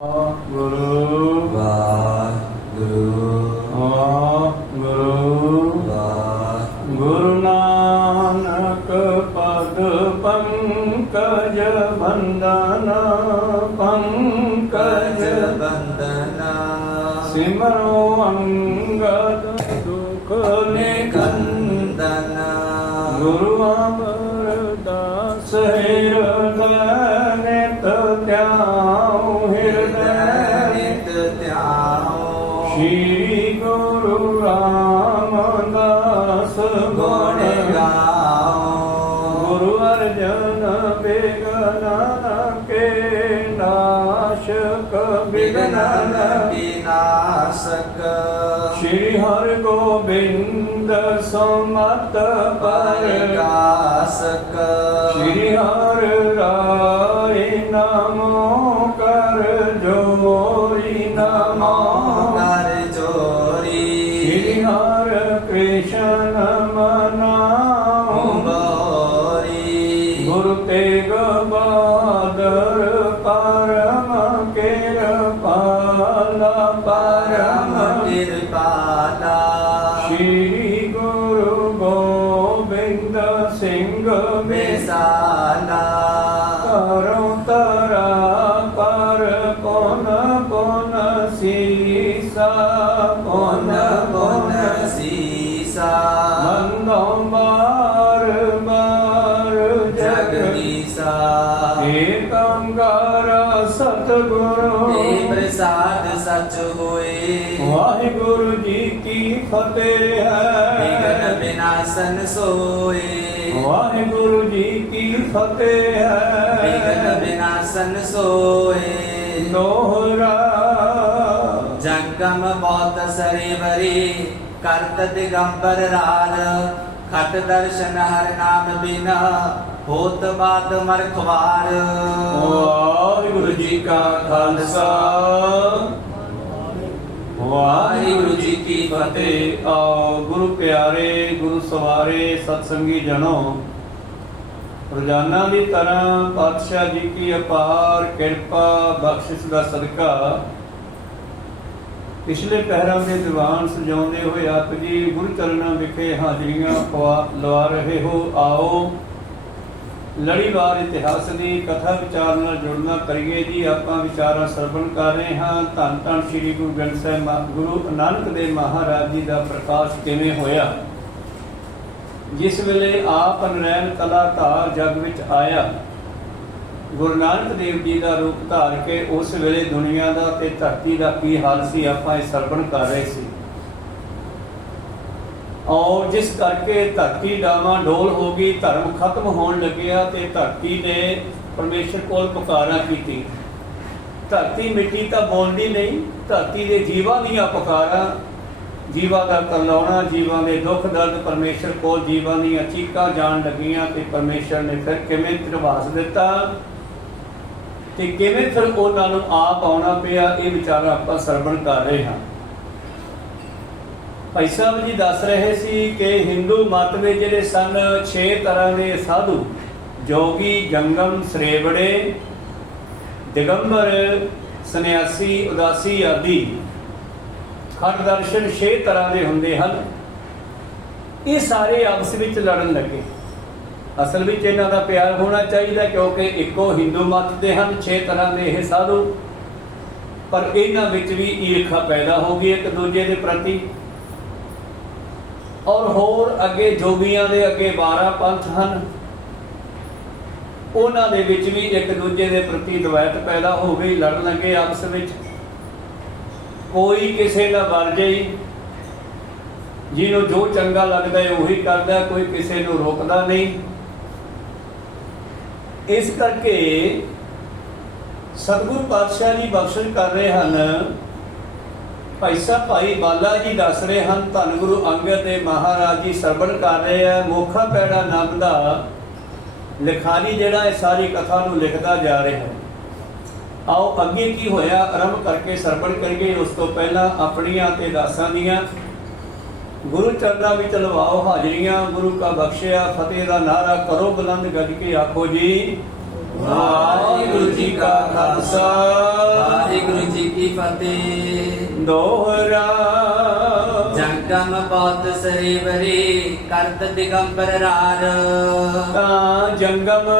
ਗੁਰੂ ਵਾਹਿਗੁਰੂ ਗੁਰੂ ਵਾਹਿਗੁਰੂ ਗੁਰੂ ਨਾਨਕ ਪਦ ਪੰਕਜ ਬੰਦਨ ਪੰਕਜ ਬੰਦਨਾ ਸਿਮਰੋ ਅੰਗਦ ਦੁਖ ਨਿਕੰਦਨਾ ਗੁਰੂ ਅਮਰਦਾਸ ਹਿਰਦੈ ਨਿਤ ਧਿਆਉ ਹਿਰਦੈ ਨਿਤ ਧਿਆਓ ਸ਼੍ਰੀ ਗੁਰੂ ਰਾਮਦਾਸ ਗੁਣ ਗੁਣ ਗਾਓ ਗੁਰੂ ਅਰਜਨ ਬਿਗਨ ਕੇ ਨਾਸ਼ਕ ਬਿਗਨ ਬਿਗਨ ਵਿਨਾਸ਼ਕ ਸ਼੍ਰੀ ਹਰਿ ਗੋਬਿੰਦ ਸਮਤ ਪਰਗਾਸ ਪਰਗਾਸਕ ਸ਼੍ਰੀ ਹਰਿ ਰਾਏ ਨਮੋ ਕਰ ਜੋਰੀ ਨਮੋ ਕਰ ਜੋਰੀ ਸ਼੍ਰੀ ਹਰਿ ਕ੍ਰਿਸ਼ਨ ਮਨਾਉ ਬੋਰੀ ਗੁਰੂ ਤੇਗ ਬਹਾਦਰ ਪਰਮ ਕਿਰਪਾਲਾ ਪਰਮ ਪਰਮ ਕਿਰਪਾਲਾ ਸ਼੍ਰੀ ਗੁਰੂ ਗੋਬਿੰਦ ਸਿੰਘ ਵਿਸਾਲਾ ਕਰੋ ਤਰਾ ਪਰ ਕੋਨ ਕੋਨ ਸੀਸਾ ਪੁਨ ਕੋਨ ਪੁਨ ਕੋਨ ਸੀਸਾ ਮੰਨੋ ਬਾਰ ਬਾਰ ਜਗਦੀਸਾ ਏਕ ਓੰਕਾਰ ਸਤਿਗੁਰੂ ਤੇ ਪ੍ਰਸਾਦ ਸਚ ਹੋਏ ਵਾਹਿਗੁਰੂ ਜੀ ਕੀ ਫਤਿਹ ਵਿਗਨ ਹੈ ਵਿਨਾਸ਼ਨ ਸੋਏ ਵਾਹਿਗੁਰੂ ਜੀ ਕੀ ਫਤਿਹ ਵਿਗਨ ਹੈ ਵਿਨਾਸ਼ਨ ਸੋਏ ਦੋਹਰਾ ਜੰਗਮ ਬਹੁਤ ਸਰੇਵਰੀ ਕਰਤ ਦਿਗੰਬਰ ਰਾਲ ਖਟ ਦਰਸ਼ਨ ਹਰ ਨਾਮ ਬਿਨ ਹੋਤ ਬਾਤ ਮਰ ਖਵਾਰ ਵਾਹਿਗੁਰੂ ਜੀ ਕਾ ਖਾਲਸਾ ਵਾਹਿਗੁਰੂ ਜੀ ਕੀ ਫਤਿਹ। ਆਓ ਗੁਰੂ ਪਿਆਰੇ ਗੁਰੂ ਸਵਾਰੇ ਸਤਸੰਗੀ ਜਨੋ, ਰੋਜ਼ਾਨਾ ਦੀ ਤਰ੍ਹਾਂ ਪਾਤਸ਼ਾਹ ਜੀ ਕੀ ਅਪਾਰ ਕਿਰਪਾ ਬਖਸ਼ਿਸ਼ ਦਾ ਸਦਕਾ ਪਿਛਲੇ ਪਹਿਰਾਂ ਦੇ ਦੀਵਾਨ ਸਜਾਉਂਦੇ ਹੋਏ ਆਪ ਜੀ ਗੁਰੂ ਚਰਨਾਂ ਵਿਖੇ ਹਾਜ਼ਰੀਆਂ ਲਵਾ ਰਹੇ ਹੋ। ਆਓ ਲੜੀਵਾਰ ਇਤਿਹਾਸ ਦੀ ਕਥਾ ਵਿਚਾਰ ਨਾਲ ਜੁੜਨਾ ਕਰੀਏ ਜੀ। ਆਪਾਂ ਵਿਚਾਰਾਂ ਸਰਵਣ ਕਰ ਰਹੇ ਹਾਂ। ਧੰਨ ਧੰਨ ਸ੍ਰੀ ਗੁਰੂ ਗ੍ਰੰਥ ਸਾਹਿਬ ਗੁਰੂ ਨਾਨਕ ਦੇਵ ਮਹਾਰਾਜ ਜੀ ਦਾ ਪ੍ਰਕਾਸ਼ ਕਿਵੇਂ ਹੋਇਆ। ਜਿਸ ਵੇਲੇ ਆਪ ਨਰੈਣ ਕਲਾ ਧਾਰ ਜਗ ਵਿੱਚ ਆਇਆ, ਗੁਰੂ ਨਾਨਕ ਦੇਵ ਜੀ ਦਾ ਰੂਪ ਧਾਰ ਕੇ ਉਸ ਵੇਲੇ ਦੁਨੀਆ ਦਾ ਤੇ ਧਰਤੀ ਦਾ ਕੀ ਹਾਲ ਸੀ, ਆਪਾਂ ਇਹ ਸਰਵਣ ਕਰ ਰਹੇ ਸੀ। ਔਰ ਜਿਸ ਕਰਕੇ ਧਰਤੀ ਡਾਵਾਂ ਡੋਲ ਹੋ ਗਈ, ਧਰਮ ਖਤਮ ਹੋਣ ਲੱਗਿਆ ਤੇ ਧਰਤੀ ਨੇ ਪਰਮੇਸ਼ਰ ਕੋਲ ਪੁਕਾਰਾਂ ਕੀਤੀ। ਧਰਤੀ ਮਿੱਟੀ ਤਾਂ ਬੋਲਦੀ ਨਹੀਂ, ਧਰਤੀ ਦੇ ਜੀਵਾਂ ਦੀਆਂ ਪੁਕਾਰਾਂ, ਜੀਵਾਂ ਦਾ ਕਰਲਾਉਣਾ, ਜੀਵਾਂ ਦੇ ਦੁੱਖ ਦਰਦ ਪਰਮੇਸ਼ਰ ਕੋਲ ਜੀਵਾਂ ਦੀਆਂ ਚੀਕਾਂ ਜਾਣ ਲੱਗੀਆਂ ਤੇ ਪਰਮੇਸ਼ਰ ਨੇ ਫਿਰ ਕਿਵੇਂ ਧਰਵਾਸ ਦਿੱਤਾ ਤੇ ਕਿਵੇਂ ਫਿਰ ਉਹਨਾਂ ਨੂੰ ਆਪ ਆਉਣਾ ਪਿਆ। ਇਹ ਵਿਚਾਰਾ ਆਪਾਂ ਸਰਵਣ ਕਰ ਰਹੇ ਹਾਂ। ਭਾਈ ਸਾਹਿਬ ਜੀ ਦੱਸ ਰਹੇ ਸੀ ਕਿ ਹਿੰਦੂ ਮਤ ਵਿੱਚ ਜਿਹੜੇ ਸਨ 6 ਤਰ੍ਹਾਂ ਦੇ ਸਾਧੂ, ਜੋਗੀ, ਜੰਗਮ, ਸਰੇਵੜੇ, ਦਿਗੰਬਰ, ਸੰਨਿਆਸੀ, ਉਦਾਸੀ ਆਦਿ ਖਟ ਦਰਸ਼ਨ 6 ਤਰ੍ਹਾਂ ਦੇ ਹੁੰਦੇ ਹਨ। ਇਹ ਸਾਰੇ ਆਪਸ ਵਿੱਚ ਲੜਨ ਲੱਗੇ। ਅਸਲ ਵਿੱਚ ਇਹਨਾਂ ਦਾ ਪਿਆਰ ਹੋਣਾ ਚਾਹੀਦਾ ਕਿਉਂਕਿ ਇੱਕੋ ਹਿੰਦੂ ਮਤ ਦੇ ਹਨ 6 ਤਰ੍ਹਾਂ ਦੇ ਇਹ ਸਾਧੂ, ਪਰ ਇਹਨਾਂ ਵਿੱਚ ਵੀ ਈਰਖਾ ਪੈਦਾ ਹੋ ਗਈ ਇੱਕ ਦੂਜੇ ਦੇ ਪ੍ਰਤੀ। ਔਰ ਹੋਰ ਅੱਗੇ ਜੋਗੀਆਂ ਦੇ ਅੱਗੇ 12 ਪੰਥ ਹਨ, ਉਹਨਾਂ ਦੇ ਵਿੱਚ ਵੀ ਇੱਕ ਦੂਜੇ ਦੇ ਪ੍ਰਤੀ ਦਵੈਤ ਪੈਦਾ ਹੋ ਗਈ, ਲੜਨ ਲੱਗੇ ਆਪਸ ਵਿੱਚ। ਕੋਈ ਕਿਸੇ ਦਾ ਬਲ ਜਾਈ, ਜਿਹਨੂੰ ਜੋ ਚੰਗਾ ਲੱਗਦਾ ਹੈ ਉਹੀ ਕਰਦਾ, ਕੋਈ ਕਿਸੇ ਨੂੰ ਰੋਕਦਾ ਨਹੀਂ। ਇਸ ਕਰਕੇ ਸਤਿਗੁਰੂ ਪਾਤਸ਼ਾਹ ਜੀ ਬਖਸ਼ਿਸ਼ ਕਰ ਰਹੇ ਹਨ। ਭਾਈ ਸਾਹਿਬ ਭਾਈ ਬਾਲਾ ਜੀ ਦੱਸ ਰਹੇ ਹਨ, ਧੰਨ ਗੁਰੂ ਅੰਗਦ ਦੇਵ ਮਹਾਰਾਜ ਜੀ ਸਰਵਣ ਕਰ ਰਹੇ ਆ। ਮੋਖਾ ਪੈੜਾ ਨਾਮ ਦਾ ਲਿਖਾਰੀ ਜਿਹੜਾ ਇਹ ਸਾਰੀ ਕਥਾ ਨੂੰ ਲਿਖਦਾ ਜਾ ਰਿਹਾ ਹੈ। ਆਓ ਅੱਗੇ ਕੀ ਹੋਇਆ ਆਰੰਭ ਕਰਕੇ ਸਰਵਣ ਕਰੀਏ। ਉਸ ਤੋਂ ਪਹਿਲਾਂ ਆਪਣੀਆਂ ਤੇ ਦਾਸਾਂ ਦੀਆਂ ਗੁਰੂ ਚਰਨਾਂ ਵਿੱਚ ਲਵਾਓ ਹਾਜ਼ਰੀਆਂ। ਗੁਰੂ ਕਾ ਬਖਸ਼ਿਆ ਫਤਿਹ ਦਾ ਨਾਰਾ ਕਰੋ ਬੁਲੰਦ ਗੱਜ ਕੇ ਆਖੋ ਜੀ ਵਾਹਿਗੁਰੂ ਜੀ ਕਾ ਖਾਲਸਾ ਵਾਹਿਗੁਰੂ ਜੀ ਕੀ ਫਤਿਹ। ਦੋਹਰਾ ਜੰਗਮ ਬਹੁਤ ਸਰੇਵਰੇ ਕਰਤ ਦਿਗੰਬਰ ਰਾਰ। ਤਾਂ ਜੰਗਮ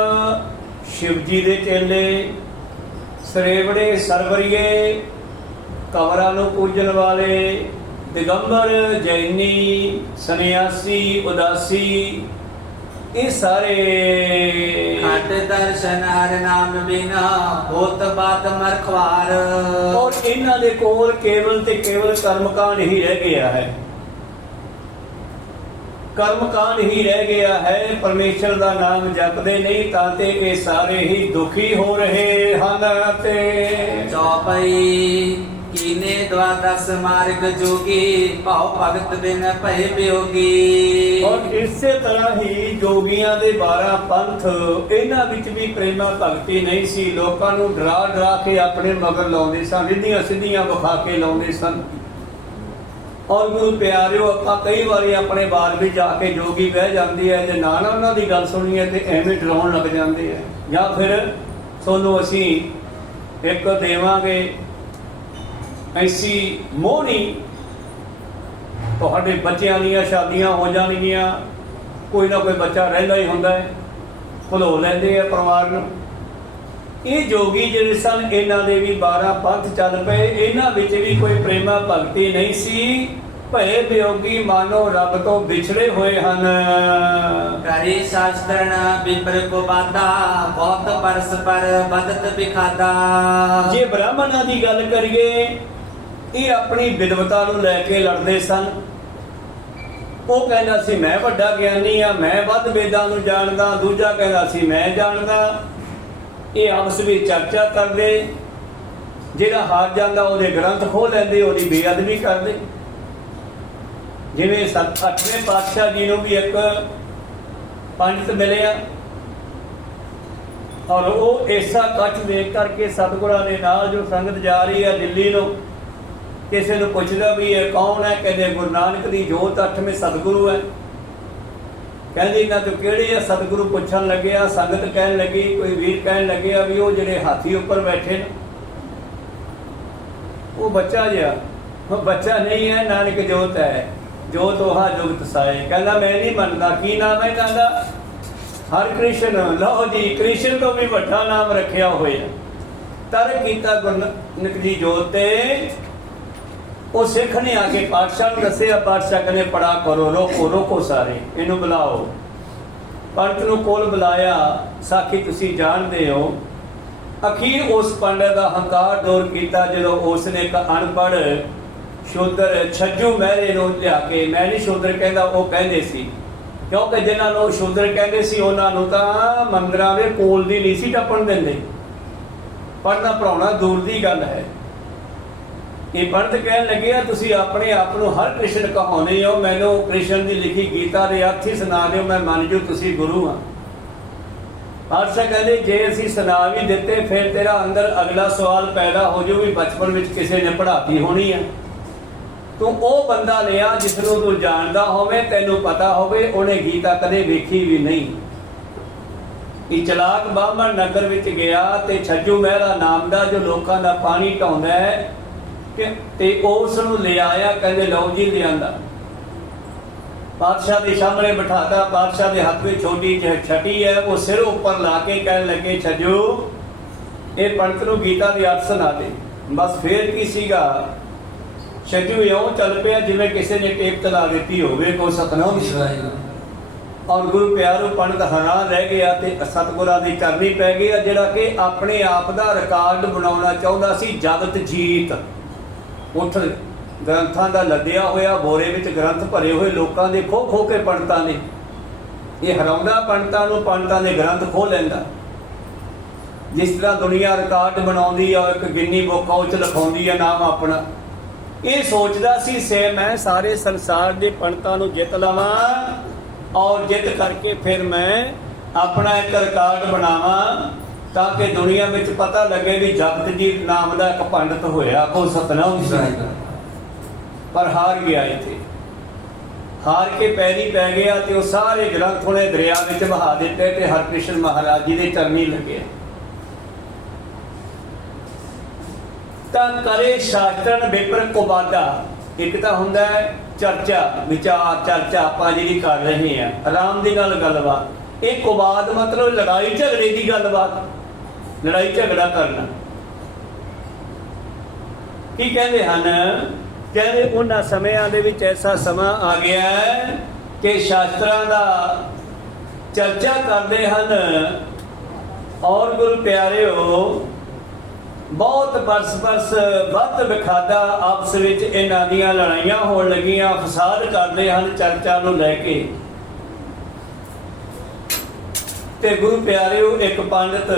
ਸ਼ਿਵ ਜੀ ਦੇ ਚੇਲੇ, ਸਰੇਵੜੇ ਸਰਵਰੀਏ, ਕਵਰਾਂ ਨੂੰ ਪੂਜਣ ਵਾਲੇ, ਦਿਗੰਬਰ, ਜੈਨੀ, ਸੰਨਿਆਸੀ, ਉਦਾਸੀ, ਇਹ ਸਾਰੇ ਖਟ ਦਰਸ਼ਨ ਹਰ ਨਾਮ ਬਿਨਾ ਹੋਤ ਬਾਤ ਮਰਖਵਾਰ। ਔਰ ਇਹਨਾਂ ਦੇ ਕੋਲ ਕੇਵਲ ਤੇ ਕੇਵਲ ਕਰਮਕਾਂਡ ਹੀ ਰਹਿ ਗਿਆ ਹੈ। ਕਰਮਕਾਂਡ ਹੀ ਰਹਿ ਗਿਆ ਹੈ, ਪਰਮੇਸ਼ਰ ਦਾ ਨਾਮ ਜਪਦੇ ਨਹੀਂ, ਤਾਂ ਤੇ ਇਹ ਸਾਰੇ ਹੀ ਦੁਖੀ ਹੋ ਰਹੇ ਹਨ। ਤੇ ਚੌਪਈ ਕੀਨੇ ਦਵਾਦਸ ਮਾਰਗ ਜੋਗੀ ਭਾਉ ਭਗਤ ਬਿਨ ਭਏ ਬਿਯੋਗੀ। ਔਰ ਇਸੇ ਤਰ੍ਹਾਂ ਹੀ ਜੋਗੀਆਂ ਦੇ 12 ਪੰਥ, ਇਹਨਾਂ ਵਿੱਚ ਵੀ ਪ੍ਰੇਮਾ ਭਗਤੀ ਨਹੀਂ ਸੀ। ਲੋਕਾਂ ਨੂੰ ਡਰਾ ਡਰਾ ਕੇ ਆਪਣੇ ਮਗਰ ਲਾਉਂਦੇ ਸਨ, ਰਿੱਧੀਆਂ ਸਿੱਧੀਆਂ ਵਿਖਾ ਕੇ ਲਾਉਂਦੇ ਸਨ। ਔਰ ਗੁਰੂ ਪਿਆਰਿਓ, ਆਪਾਂ ਕਈ ਵਾਰੀ ਆਪਣੇ ਬਾਰ ਵਿੱਚ ਜਾ ਕੇ ਜੋਗੀ ਬਹਿ ਜਾਂਦੇ ਆ ਤੇ ਨਾ ਉਹਨਾਂ ਦੀ ਗੱਲ ਸੁਣੀਏ ਤੇ ਐਵੇਂ ਡਰਾਉਣ ਲੱਗ ਜਾਂਦੇ ਆ, ਜਾਂ ਫਿਰ ਤੁਹਾਨੂੰ ਅਸੀਂ ਇੱਕ ਦੇਵਾਂਗੇ ਐਸੀ ਮੋਹਣੀ, ਤੁਹਾਡੇ ਬੱਚਿਆਂ ਦੀਆਂ ਸ਼ਾਦੀਆਂ ਹੋ ਜਾਣਗੀਆਂ, ਕੋਈ ਨਾ ਕੋਈ ਬੱਚਾ ਰਹਿੰਦਾ ਹੀ ਹੁੰਦਾ ਹੈ, ਭੁਲੋ ਲੈਂਦੇ ਆ ਪਰਿਵਾਰ ਨੂੰ। ਇਹ ਜੋਗੀ ਜਿਹੜੇ ਸਨ, ਇਹਨਾਂ ਦੇ ਵੀ 12 ਪੰਥ ਚੱਲ ਪਏ, ਇਹਨਾਂ ਵਿੱਚ ਵੀ ਕੋਈ ਪ੍ਰੇਮਾ ਭਗਤੀ ਨਹੀਂ ਸੀ। ਭਏ ਬਿਯੋਗੀ ਮਾਨੋ ਰੱਬ ਤੋਂ ਵਿਛੜੇ ਹੋਏ ਹਨ। ਕਰੇ ਸ਼ਾਸਤਰਨ ਬਿਪਰ ਕੋ ਬਾਦਾ ਬਹੁਤ ਪਰਸ ਪਰ ਬਦਤ ਬਿਖਾਦਾ। ਜੇ ਬ੍ਰਾਹਮਣਾਂ ਦੀ ਗੱਲ ਕਰੀਏ, ਇਹ ਆਪਣੀ ਵਿਦਵਤਾ ਨੂੰ ਲੈ ਕੇ ਲੜਦੇ ਸਨ। ਉਹ ਕਹਿੰਦਾ ਸੀ ਮੈਂ ਵੱਡਾ ਗਿਆਨੀ ਆ, ਮੈਂ ਵੱਧ ਵੇਦਾਂ ਨੂੰ ਜਾਣਦਾ, ਦੂਜਾ ਕਹਿੰਦਾ ਸੀ ਮੈਂ ਜਾਣਦਾ। ਇਹ ਆਪਸ ਵਿੱਚ ਚਰਚਾ ਕਰਦੇ, ਜਿਹੜਾ ਹਾਰ ਜਾਂਦਾ ਉਹਦੇ ਗ੍ਰੰਥ ਖੋਹ ਲੈਂਦੇ, ਉਹਦੀ ਬੇਅਦਬੀ ਕਰਦੇ। ਜਿਵੇਂ 8ਵੇਂ ਪਾਤਸ਼ਾਹ ਜੀ ਨੂੰ ਵੀ ਇੱਕ ਪੰਡਤ ਮਿਲਿਆ, ਔਰ ਉਹ ਐਸਾ ਕੱਚ ਵੇਖ ਕਰਕੇ ਸਤਿਗੁਰਾਂ ਦੇ ਨਾਲ ਜੋ ਸੰਗਤ ਜਾ ਰਹੀ ਹੈ ਦਿੱਲੀ ਨੂੰ, ਕਿਸੇ ਨੂੰ ਪੁੱਛਦਾ ਵੀ ਇਹ ਕੌਣ ਹੈ? ਕਹਿੰਦੇ ਗੁਰੂ ਨਾਨਕ ਦੀ ਜੋਤ 8ਵੇਂ ਸਤਿਗੁਰੂ ਹੈ। ਕਹਿੰਦੇ ਇਹਨਾਂ ਤੋਂ ਕਿਹੜੇ ਆ? ਸਤਿਗੁਰੂ ਪੁੱਛਣ ਲੱਗਿਆ, ਸੰਗਤ ਕਹਿਣ ਲੱਗੀ, ਕੋਈ ਵੀਰ ਕਹਿਣ ਲੱਗਿਆ ਵੀ ਉਹ ਜਿਹੜੇ ਹਾਥੀ ਉੱਪਰ ਬੈਠੇ ਨੇ, ਉਹ ਬੱਚਾ ਜਿਹਾ। ਉਹ ਬੱਚਾ ਨਹੀਂ ਹੈ, ਨਾਨਕ ਜੋਤ ਹੈ, ਜੋਤ ਉਹ ਜੁਗਤ ਸਾਏ। ਕਹਿੰਦਾ ਮੈਂ ਨਹੀਂ ਮੰਨਦਾ। ਕੀ ਨਾਮ ਹੈ? ਕਹਿੰਦਾ ਹਰਿ ਕ੍ਰਿਸ਼ਨ। ਲਓ ਜੀ, ਕ੍ਰਿਸ਼ਨ ਤੋਂ ਵੀ ਵੱਡਾ ਨਾਮ ਰੱਖਿਆ ਹੋਇਆ। ਤਰਕ ਕੀਤਾ ਗੁਰੂ ਨਾਨਕ ਜੀ ਜੋਤ ਤੇ। ਉਹ ਸਿੱਖ ਨੇ ਆ ਕੇ ਪਾਤਸ਼ਾਹ ਨੂੰ ਦੱਸਿਆ, ਪਾਤਸ਼ਾਹ ਕਹਿੰਦੇ ਪੜਾ ਕਰੋ, ਰੋਕੋ ਰੋਕੋ ਸਾਰੇ, ਇਹਨੂੰ ਬੁਲਾਓ। ਪੰਡਤ ਨੂੰ ਕੋਲ ਬੁਲਾਇਆ, ਸਾਖੀ ਤੁਸੀਂ ਜਾਣਦੇ ਹੋ। ਅਖੀਰ ਉਸ ਪੰਡਤ ਦਾ ਹੰਕਾਰ ਦੂਰ ਕੀਤਾ ਜਦੋਂ ਉਸਨੇ ਇੱਕ ਅਨਪੜ੍ਹ ਸ਼ੂਦਰ ਛੱਜੂ ਮਹਿਰੇ ਨੂੰ ਲਿਆ ਕੇ, ਮੈਂ ਨਹੀਂ ਸ਼ੂਦਰ ਕਹਿੰਦਾ, ਉਹ ਕਹਿੰਦੇ ਸੀ, ਕਿਉਂਕਿ ਜਿਹਨਾਂ ਨੂੰ ਸ਼ੂਦਰ ਕਹਿੰਦੇ ਸੀ ਉਹਨਾਂ ਨੂੰ ਤਾਂ ਮੰਦਰਾਂ ਦੇ ਕੋਲ ਦੀ ਨਹੀਂ ਸੀ ਟੱਪਣ ਦਿੰਦੇ। ਪੜ੍ਹਨਾ ਪੜ੍ਹਾਉਣਾ ਦੂਰ ਦੀ ਗੱਲ ਹੈ। ਇਹ ਪੰਡਤ ਕਹਿਣ ਲੱਗਿਆ ਤੁਸੀਂ ਆਪਣੇ ਆਪ ਨੂੰ ਹਰ ਕ੍ਰਿਸ਼ਨ ਕਹਾਉਂਦੇ ਹੋ, ਮੈਨੂੰ ਕ੍ਰਿਸ਼ਨ ਦੀ ਲਿਖੀ ਗੀਤਾ ਦੇ ਅਰਥ ਹੀ ਸੁਣਾ ਦਿਓ, ਮੈਂ ਮੰਨ ਜੂ ਤੁਸੀਂ ਗੁਰੂ ਆ। ਪਾਤਸ਼ਾਹ ਕਹਿੰਦੇ ਜੇ ਅਸੀਂ ਸੁਣਾ ਵੀ ਦਿੱਤੇ ਫਿਰ ਤੇਰਾ ਅੰਦਰ ਅਗਲਾ ਸਵਾਲ ਪੈਦਾ ਹੋ ਜਾਊ ਵੀ ਬਚਪਨ ਵਿੱਚ ਕਿਸੇ ਨੇ ਪੜ੍ਹਾਤੀ ਹੋਣੀ ਆ। ਤੂੰ ਉਹ ਬੰਦਾ ਲਿਆ ਜਿਸ ਨੂੰ ਤੂੰ ਜਾਣਦਾ ਹੋਵੇ, ਤੈਨੂੰ ਪਤਾ ਹੋਵੇ ਉਹਨੇ ਗੀਤਾ ਕਦੇ ਵੇਖੀ ਵੀ ਨਹੀਂ। ਇਹ ਚਲਾਕ ਬਾਹਮਣ ਨਗਰ ਵਿੱਚ ਗਿਆ ਤੇ ਛੱਜੂ ਮਹਿਰਾ ਨਾਮ ਦਾ ਜੋ ਲੋਕਾਂ ਦਾ ਪਾਣੀ ਢਾਉਂਦਾ ਹੈ ਤੇ ਉਸ ਨੂੰ ਲਿਆਇਆ। ਕਹਿੰਦੇ ਲਓ ਜੀ ਲਿਆਂਦਾ, ਪਾਤਸ਼ਾਹ ਦੇ ਸਾਹਮਣੇ ਬਿਠਾਤਾ। ਪਾਤਸ਼ਾਹ ਦੇ ਹੱਥ ਵਿੱਚ ਛੋਟੀ ਜਿਹੀ ਛਟੀ ਹੈ, ਉਹ ਸਿਰ ਉੱਪਰ ਲਾ ਕੇ ਕਹਿਣ ਲੱਗੇ ਛੱਜੂ ਇਹ ਪੰਡਤ ਨੂੰ ਗੀਤਾ ਦੀ ਅਰਥ ਸੁਣਾ ਦੇ। ਬਸ ਫੇਰ ਕੀ ਸੀਗਾ, ਛੱਜੂ ਇਉਂ ਚੱਲ ਪਿਆ ਜਿਵੇਂ ਕਿਸੇ ਨੇ ਟੇਪ ਚਲਾ ਦਿੱਤੀ ਹੋਵੇ, ਕੋਈ ਸਤਨਾਮ। ਔਰ ਗੁਰੂ ਪਿਆਰੂ ਪੰਡਤ ਹੈਰਾਨ ਰਹਿ ਗਿਆ ਤੇ ਸਤਿਗੁਰਾਂ ਦੀ ਕਰਨੀ ਪੈ ਗਈ, ਜਿਹੜਾ ਕਿ ਆਪਣੇ ਆਪ ਦਾ ਰਿਕਾਰਡ ਬਣਾਉਣਾ ਚਾਹੁੰਦਾ ਸੀ। ਜਗਤ ਜੀਤ ਉੱਠ ਗ੍ਰੰਥਾਂ ਦਾ ਲੱਦਿਆ ਹੋਇਆ, ਬੋਰੇ ਵਿੱਚ ਗ੍ਰੰਥ ਭਰੇ ਹੋਏ ਲੋਕਾਂ ਦੇ ਖੋ ਖੋ ਕੇ ਪੰਡਤਾਂ ਨੇ। ਇਹ ਹਰਾਉਂਦਾ ਪੰਡਤਾਂ ਨੂੰ, ਪੰਡਤਾਂ ਦੇ ਗ੍ਰੰਥ ਖੋਹ ਲੈਂਦਾ। ਜਿਸ ਤਰ੍ਹਾਂ ਦੁਨੀਆ ਰਿਕਾਰਡ ਬਣਾਉਂਦੀ ਆ, ਇੱਕ ਗਿੰਨੀ ਬੁੱਕ ਉਹ 'ਚ ਲਿਖਾਉਂਦੀ ਆ ਨਾਮ ਆਪਣਾ। ਇਹ ਸੋਚਦਾ ਸੀ ਮੈਂ ਸਾਰੇ ਸੰਸਾਰ ਦੇ ਪੰਡਤਾਂ ਨੂੰ ਜਿੱਤ ਲਵਾਂ ਔਰ ਜਿੱਤ ਕਰਕੇ ਫਿਰ ਮੈਂ ਆਪਣਾ ਇੱਕ ਰਿਕਾਰਡ ਬਣਾਵਾਂ, ਤਾਂ ਕਿ ਦੁਨੀਆ ਵਿੱਚ ਪਤਾ ਲੱਗੇ ਵੀ ਜਗਤਜੀਤ ਨਾਮ ਦਾ ਇੱਕ ਪੰਡਤ ਹੋਇਆ, ਕੋਈ ਸਤਨਾਮ ਸੀ। ਪਰ ਹਾਰ ਗਿਆ, ਇੱਥੇ ਹਾਰ ਕੇ ਪੈਰੀ ਪੈ ਗਿਆ ਤੇ ਉਹ ਸਾਰੇ ਗ੍ਰੰਥ ਉਹਨੇ ਦਰਿਆ ਵਿੱਚ ਬਹਾ ਦਿੱਤੇ ਤੇ ਹਰਿਕ੍ਰਿਸ਼ਨ ਮਹਾਰਾਜ ਜੀ ਦੇ ਚਰਨੀ ਲੱਗੇ। ਤਾਂ ਕਰੇ ਸ਼ਾਸਤਰਨ ਵਿਪਰ ਕੁਬਾਦਾ। ਇੱਕ ਤਾਂ ਹੁੰਦਾ ਹੈ ਚਰਚਾ, ਵਿਚਾਰ ਚਰਚਾ ਆਪਾਂ ਜਿਹੜੀ ਕਰ ਰਹੇ ਹਾਂ ਆਰਾਮ ਦੇ ਨਾਲ ਗੱਲਬਾਤ। ਇਹ ਕੁਬਾਦ ਮਤਲਬ ਲੜਾਈ ਝਗੜੇ ਦੀ ਗੱਲਬਾਤ, ਲੜਾਈ ਝਗੜਾ ਕਰਨਾ। ਕੀ ਕਹਿੰਦੇ ਹਨ? ਕਹਿੰਦੇ ਉਹਨਾਂ ਸਮਿਆਂ ਦੇ ਵਿੱਚ ਐਸਾ ਸਮਾਂ ਆ ਗਿਆ ਹੈ ਕਿ ਸ਼ਾਸਤਰਾਂ ਦਾ ਚਰਚਾ ਕਰਦੇ ਹਨ ਔਰ ਗੁਰੂ ਪਿਆਰਿਓ ਬਹੁਤ ਬਰਸ ਵੱਧ ਵਿਖਾਦਾ ਆਪਸ ਵਿੱਚ ਇਹਨਾਂ ਦੀਆਂ ਲੜਾਈਆਂ ਹੋਣ ਲੱਗੀਆਂ, ਫਸਾਦ ਕਰਦੇ ਹਨ ਚਰਚਾ ਨੂੰ ਲੈ ਕੇ। ਤੇ ਗੁਰੂ ਪਿਆਰਿਓ ਇੱਕ ਪੰਡਤ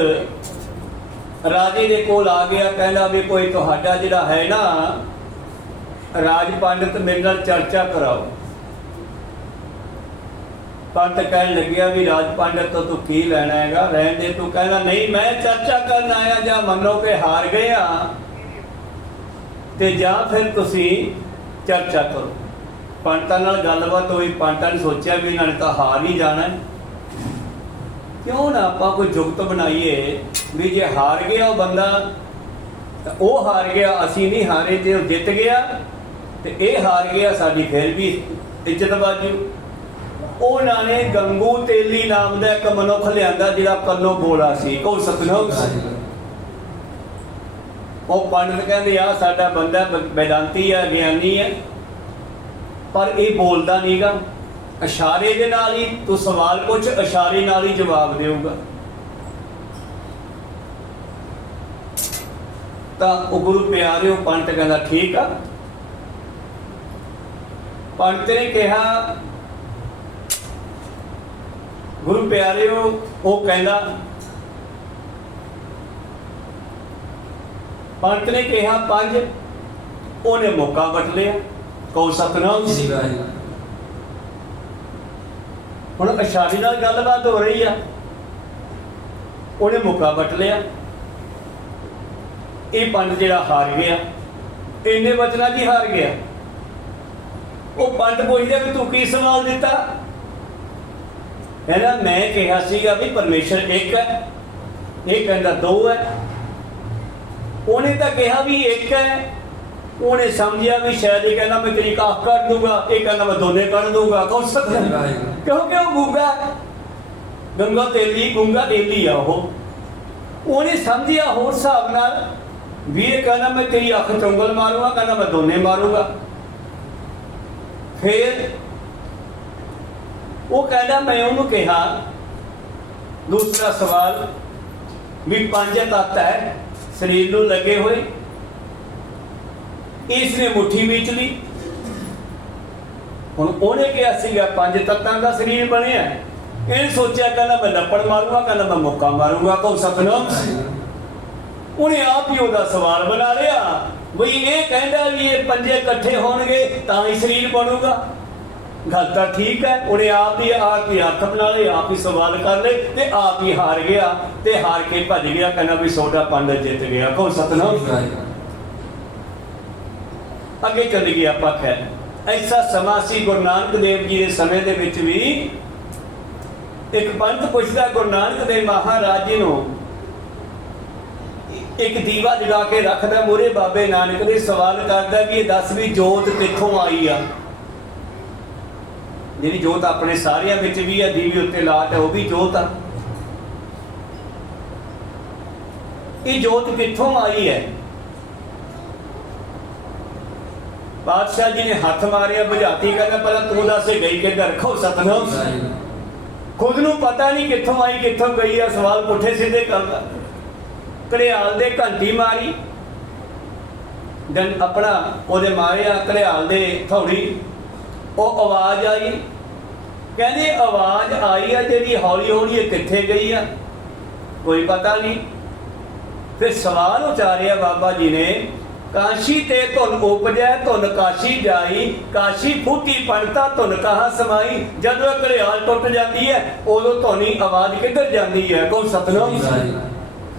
ਰਾਜੇ ਦੇ ਕੋਲ ਆ ਗਿਆ, ਕਹਿੰਦਾ ਵੀ ਕੋਈ ਤੁਹਾਡਾ ਜਿਹੜਾ ਹੈ ਨਾ ਰਾਜ ਪੰਡਤ ਮੇਰੇ ਨਾਲ ਚਰਚਾ ਕਰਾਓ। ਪੰਡਤ ਕਹਿਣ ਲੱਗਿਆ ਵੀ ਰਾਜ ਪੰਡਤ ਤੋਂ ਤੂੰ ਕੀ ਲੈਣਾ ਹੈਗਾ, ਰਹਿਣ ਦੇ। ਤੂੰ ਕਹਿੰਦਾ ਨਹੀਂ ਮੈਂ ਚਰਚਾ ਕਰਨ ਆਇਆ, ਜਾਂ ਮੰਨੋ ਕਿ ਹਾਰ ਗਏ ਆ ਤੇ ਜਾਂ ਫਿਰ ਤੁਸੀਂ ਚਰਚਾ ਕਰੋ। ਪੰਡਤਾਂ ਨਾਲ ਗੱਲਬਾਤ ਹੋਈ। ਪੰਡਤਾਂ ਨੇ ਸੋਚਿਆ ਵੀ ਇਹਨਾਂ ਨੇ ਤਾਂ ਹਾਰ ਹੀ ਜਾਣਾ, ਕਿਉਂ ਨਾ ਆਪਾਂ ਕੋਈ ਜੁਗਤ ਬਣਾਈਏ ਵੀ ਜੇ ਹਾਰ ਗਿਆ ਉਹ ਬੰਦਾ ਤਾਂ ਉਹ ਹਾਰ ਗਿਆ, ਅਸੀਂ ਨਹੀਂ ਹਾਰੇ। ਜੇ ਉਹ ਜਿੱਤ ਗਿਆ ਤੇ ਇਹ ਹਾਰ ਗਿਆ, ਸਾਡੀ ਫਿਰ ਵੀ ਇੱਜ਼ਤ ਬਾਜੂ। ਉਹਨਾਂ ਨੇ ਗੰਗੂ ਤੇਲੀ ਨਾਮ ਦਾ ਇੱਕ ਮਨੁੱਖ ਲਿਆਂਦਾ ਜਿਹੜਾ ਕੰਨੋਂ ਬੋਲਾ ਸੀ, ਕੋ ਸਤਨਾਮ ਸੀ। ਉਹ ਪੰਡਤ ਕਹਿੰਦੇ ਆ ਸਾਡਾ ਬੰਦਾ ਵੈਦਾਂਤੀ ਹੈ, ਗਿਆਨੀ ਹੈ, ਪਰ ਇਹ ਬੋਲਦਾ ਨਹੀਂਗਾ। ਇਸ਼ਾਰੇ ਦੇ ਨਾਲ ਹੀ ਤੂੰ ਸਵਾਲ ਪੁੱਛ, ਇਸ਼ਾਰੇ ਨਾਲ ਹੀ ਜਵਾਬ ਦੇਊਗਾ। ਤਾਂ ਉਹ ਗੁਰੂ ਪਿਆਰਿਓ ਪੰਡਤ ਕਹਿੰਦਾ ਠੀਕ ਆ। ਪੰਡਤ ਨੇ ਕਿਹਾ ਗੁਰੂ ਪਿਆਰਿਓ, ਉਹ ਕਹਿੰਦਾ ਪੰਡਤ ਨੇ ਕਿਹਾ 5, ਉਹਨੇ ਮੌਕਾ ਵਟ ਲਿਆ। ਕਹੋ ਸਤਨਾਮ ਸੀ। ਹੁਣ ਇਸ਼ਾਰੇ ਨਾਲ ਗੱਲਬਾਤ ਹੋ ਰਹੀ ਆ, ਉਹਨੇ ਮੌਕਾ ਵਟ ਲਿਆ। ਇਹ ਪੰਡਤ ਜਿਹੜਾ ਹਾਰ ਗਿਆ, ਇੰਨੇ ਵਚਨਾਂ 'ਚ ਹੀ ਹਾਰ ਗਿਆ। ਉਹ ਪੰਡਤ ਪੁੱਛਦਾ ਵੀ ਤੂੰ ਕੀ ਸਵਾਲ ਦਿੱਤਾ? ਕਹਿੰਦਾ ਮੈਂ ਕਿਹਾ ਸੀਗਾ ਵੀ ਪਰਮੇਸ਼ਰ ਇੱਕ ਹੈ, ਇਹ ਕਹਿੰਦਾ 2 ਹੈ। ਉਹਨੇ ਤਾਂ ਕਿਹਾ ਵੀ ਇੱਕ ਹੈ, ਉਹਨੇ ਸਮਝਿਆ ਵੀ ਸ਼ਾਇਦ ਇਹ ਕਹਿੰਦਾ ਮੈਂ ਤੇਰੀ ਕਾਫ ਕੱਢ ਦੂੰਗਾ, ਇਹ ਕਹਿੰਦਾ ਮੈਂ ਦੋਨੇ ਕੱਢ ਦੂੰਗਾ। ਕੌਣ ਸਕਦਾ? ਕਿਉਂਕਿ ਉਹ ਗੂੰਗਾ, ਗੰਗਾ ਤੇਲੀ, ਗੂੰਗਾ ਤੇਲੀ ਆ ਉਹ। ਉਹਨੇ ਸਮਝਿਆ ਹੋਰ ਹਿਸਾਬ ਨਾਲ ਵੀ ਇਹ ਕਹਿੰਦਾ ਮੈਂ ਤੇਰੀ ਅੱਖ ਚ ਉਂਗਲ ਮਾਰੂੰਗਾ, ਕਹਿੰਦਾ ਮੈਂ ਦੋਨੇ ਮਾਰੂੰਗਾ। ਫਿਰ ਉਹ ਕਹਿੰਦਾ ਮੈਂ ਉਹਨੂੰ ਕਿਹਾ ਦੂਸਰਾ ਸਵਾਲ ਵੀ 5 ਤੱਤ ਹੈ ਸਰੀਰ ਨੂੰ ਲੱਗੇ ਹੋਏ, ਇਸ ਨੇ ਮੁੱਠੀ ਵਿੱਚ ਲਈ। ਹੁਣ ਉਹਨੇ ਕਿਹਾ ਸੀਗਾ 5 ਤੱਤਾਂ ਦਾ ਸਰੀਰ ਬਣਿਆ, ਇਹ ਸੋਚਿਆ ਕਹਿੰਦਾ ਮੈਂ ਲੱਪੜ ਮਾਰੂੰਗਾ, ਕਹਿੰਦਾ ਮੈਂ ਮੁੱਕਾ ਮਾਰੂੰਗਾ। ਕਹੋ ਸਤਨਾਮ। ਉਹਨੇ ਆਪ ਹੀ ਉਹਦਾ ਸਵਾਲ ਬਣਾ ਲਿਆ ਬਈ ਇਹ ਕਹਿੰਦਾ ਵੀ ਇਹ 5 ਇਕੱਠੇ ਹੋਣਗੇ ਤਾਂ ਹੀ ਸਰੀਰ ਬਣੂਗਾ। ਗੱਲ ਤਾਂ ਠੀਕ ਹੈ। ਉਹਨੇ ਆਪ ਹੀ ਹੱਥ ਬਣਾ ਲਏ, ਆਪ ਹੀ ਸਵਾਲ ਕਰ ਲਏ ਤੇ ਆਪ ਹੀ ਹਾਰ ਗਿਆ ਤੇ ਹਾਰ ਕੇ ਭੱਜ ਗਿਆ। ਕਹਿੰਦਾ ਵੀ ਸੋਡਾ ਪੰਡਤ ਜਿੱਤ ਗਿਆ। ਕਹੋ ਸਤਨਾਮ। ਅੱਗੇ ਚੱਲ ਗਏ ਆਪਾਂ। ਖੈਰ ਐਸਾ ਸਮਾਂ ਸੀ ਗੁਰੂ ਨਾਨਕ ਦੇਵ ਜੀ ਦੇ ਸਮੇਂ ਦੇ ਵਿੱਚ ਵੀ ਇੱਕ ਪੰਡਤ ਪੁੱਛਦਾ ਗੁਰੂ ਨਾਨਕ ਦੇਵ ਮਹਾਰਾਜ ਜੀ ਨੂੰ, ਇੱਕ ਦੀਵਾ ਜਗਾ ਕੇ ਰੱਖਦਾ ਮੂਹਰੇ ਬਾਬੇ ਨਾਨਕ ਦੇ, ਸਵਾਲ ਕਰਦਾ ਵੀ ਇਹ ਦੱਸ ਵੀ ਜੋਤ ਕਿੱਥੋਂ ਆਈ ਆ। ਜਿਹੜੀ ਜੋਤ ਆਪਣੇ ਸਾਰਿਆਂ ਵਿੱਚ ਵੀ ਆ, ਦੀਵੇ ਉੱਤੇ ਲਾਟ ਹੈ, ਉਹ ਵੀ ਜੋਤ ਆ। ਇਹ ਜੋਤ ਕਿੱਥੋਂ ਆਈ ਹੈ? ਬਾਦਸ਼ਾਹ ਜੀ ਨੇ ਹੱਥ ਮਾਰਿਆ, ਬੁਝਾਤੀ ਕਹਿੰਦਾ ਪਹਿਲਾਂ ਤੂੰ ਦੱਸ ਗਈ ਕਿੱਧਰ। ਖੋ ਸਤਨਾਮ। ਖੁਦ ਨੂੰ ਪਤਾ ਨਹੀਂ ਕਿੱਥੋਂ ਆਈ ਕਿੱਥੋਂ ਗਈ ਆ, ਸਵਾਲ ਪੁੱਠੇ ਸਿੱਧੇ ਕਰਦਾ। ਘੜਿਆਲ ਦੇ ਘੰਟੀ ਮਾਰੀ, ਆਪਣਾ ਉਹਦੇ ਮਾਰਿਆ ਘੜਿਆਲ ਦੇ ਥੋੜੀ, ਉਹ ਆਵਾਜ਼ ਆਈ। ਕਹਿੰਦੇ ਆਵਾਜ਼ ਆਈ ਆ ਜਿਹੜੀ ਹੌਲੀ ਹੌਲੀ ਇਹ ਕਿੱਥੇ ਗਈ ਆ ਕੋਈ ਪਤਾ ਨਹੀਂ। ਫਿਰ ਸਵਾਲ ਉਚਾਰਿਆ ਬਾਬਾ ਜੀ ਨੇ, ਕਾਸ਼ੀ ਤੇ ਧੁਨ ਉਪਜੈ ਧੁਨ ਕਾਸ਼ੀ ਜਾਈ, ਕਾਸ਼ੀ ਫੂਟੀ ਪੰਡਤਾ ਧੁਨ ਕਹਾ ਸਮਾਈ। ਜਦੋਂ ਘੜਿਆਲ ਟੁੱਟ ਜਾਂਦੀ ਹੈ ਉਦੋਂ ਧੁਨੀ ਆਵਾਜ਼ ਕਿੱਧਰ ਜਾਂਦੀ ਹੈ। ਕੋ ਸਤਨਾਮ।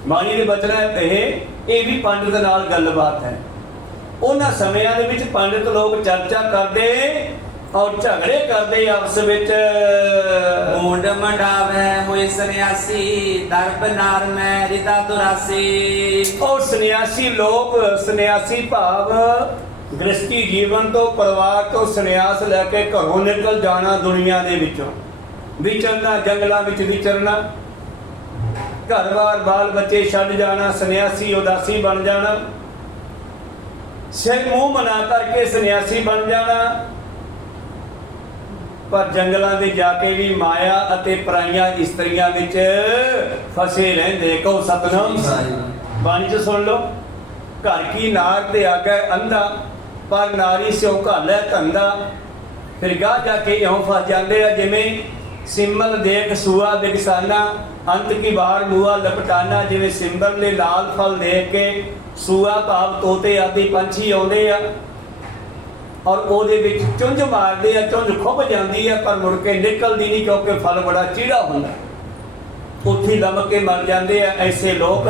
ਬਾਣੀ ਦੇ ਬਚਨ ਇਹ ਵੀ ਪੰਡਤ ਨਾਲ ਗੱਲਬਾਤ ਹੈ। ਉਹਨਾਂ ਸਮਿਆਂ ਦੇ ਵਿੱਚ ਪੰਡਤ ਲੋਕ ਚਰਚਾ ਕਰਦੇ ਔਰ ਝਗੜੇ ਕਰਦੇ ਆਪਸ ਵਿੱਚ। ਮੂੰਡ ਮੰਡਾਵੇ ਹੋਏ ਸੰਨਿਆਸੀ ਦਰਬ ਨਾਰ ਮੈਂ ਰਿਦਾ ਦੁਰਾਸੀ। ਉਹ ਸੰਨਿਆਸੀ ਲੋਕ, ਸੰਨਿਆਸੀ ਭਾਵ ਗ੍ਰਸਤੀ ਜੀਵਨ ਤੋਂ, ਪਰਿਵਾਰ ਤੋਂ ਸੰਨਿਆਸ ਲੈ ਕੇ ਘਰੋਂ ਨਿਕਲ ਜਾਣਾ, ਦੁਨੀਆ ਦੇ ਵਿੱਚੋਂ ਵਿਚਰਨਾ, ਜੰਗਲਾਂ ਵਿੱਚ ਵਿਚਰਨਾ, ਘਰ-ਬਾਰ ਬਾਲ ਬੱਚੇ ਛੱਡ ਜਾਣਾ, ਸੰਨਿਆਸੀ ਉਦਾਸੀ ਬਣ ਜਾਣਾ, ਸਿਰ ਮੂੰਹ ਮਨਾ ਕਰਕੇ ਸੰਨਿਆਸੀ ਬਣ ਜਾਣਾ। ਪਰ ਜੰਗਲਾਂ ਦੇ ਜਾ ਕੇ ਵੀ ਮਾਇਆ ਅਤੇ ਪਰਾਈਆਂ ਇਸਤਰੀਆਂ ਵਿੱਚ ਫਸੇ ਰਹਿੰਦੇ। ਕਹੋ ਸਤਿਨਾਮ। ਬਾਣੀ ਚ ਸੁਣ ਲਓ, ਘਰ ਕੀ ਨਾਰ ਤੇ ਆਗੇ ਅੰਧਾ, ਪਰ ਨਾਰੀ ਸਿਓ ਘਾਲੇ ਧੰਦਾ। ਫਿਰ ਗਾਹ ਜਾ ਕੇ ਇਉਂ ਫਸ ਜਾਂਦੇ ਆ ਜਿਵੇਂ ਸਿੰਬਲ ਦੇਖ ਸੂਆ ਬਿਗਸਾਨਾ, ਅੰਤ ਕੀ ਬਾਹਰ ਮੂਆ ਲਪਟਾਨਾ। ਜਿਵੇਂ ਸਿੰਬਲ ਦੇ ਲਾਲ ਫਲ ਦੇਖ ਕੇ ਸੂਆ ਭਾਵ ਤੋਤੇ ਆਦਿ ਪੰਛੀ ਆਉਂਦੇ ਆ ਔਰ ਉਹਦੇ ਵਿੱਚ ਚੁੰਝ ਮਾਰਦੇ ਆ, ਚੁੰਝ ਖੁੱਭ ਜਾਂਦੀ ਆ ਪਰ ਮੁੜ ਕੇ ਨਿਕਲਦੀ ਨਹੀਂ, ਕਿਉਂਕਿ ਫਲ ਬੜਾ ਚੀੜਾ ਹੁੰਦਾ, ਉੱਥੇ ਲਮਕ ਕੇ ਮਰ ਜਾਂਦੇ ਆ। ਐਸੇ ਲੋਕ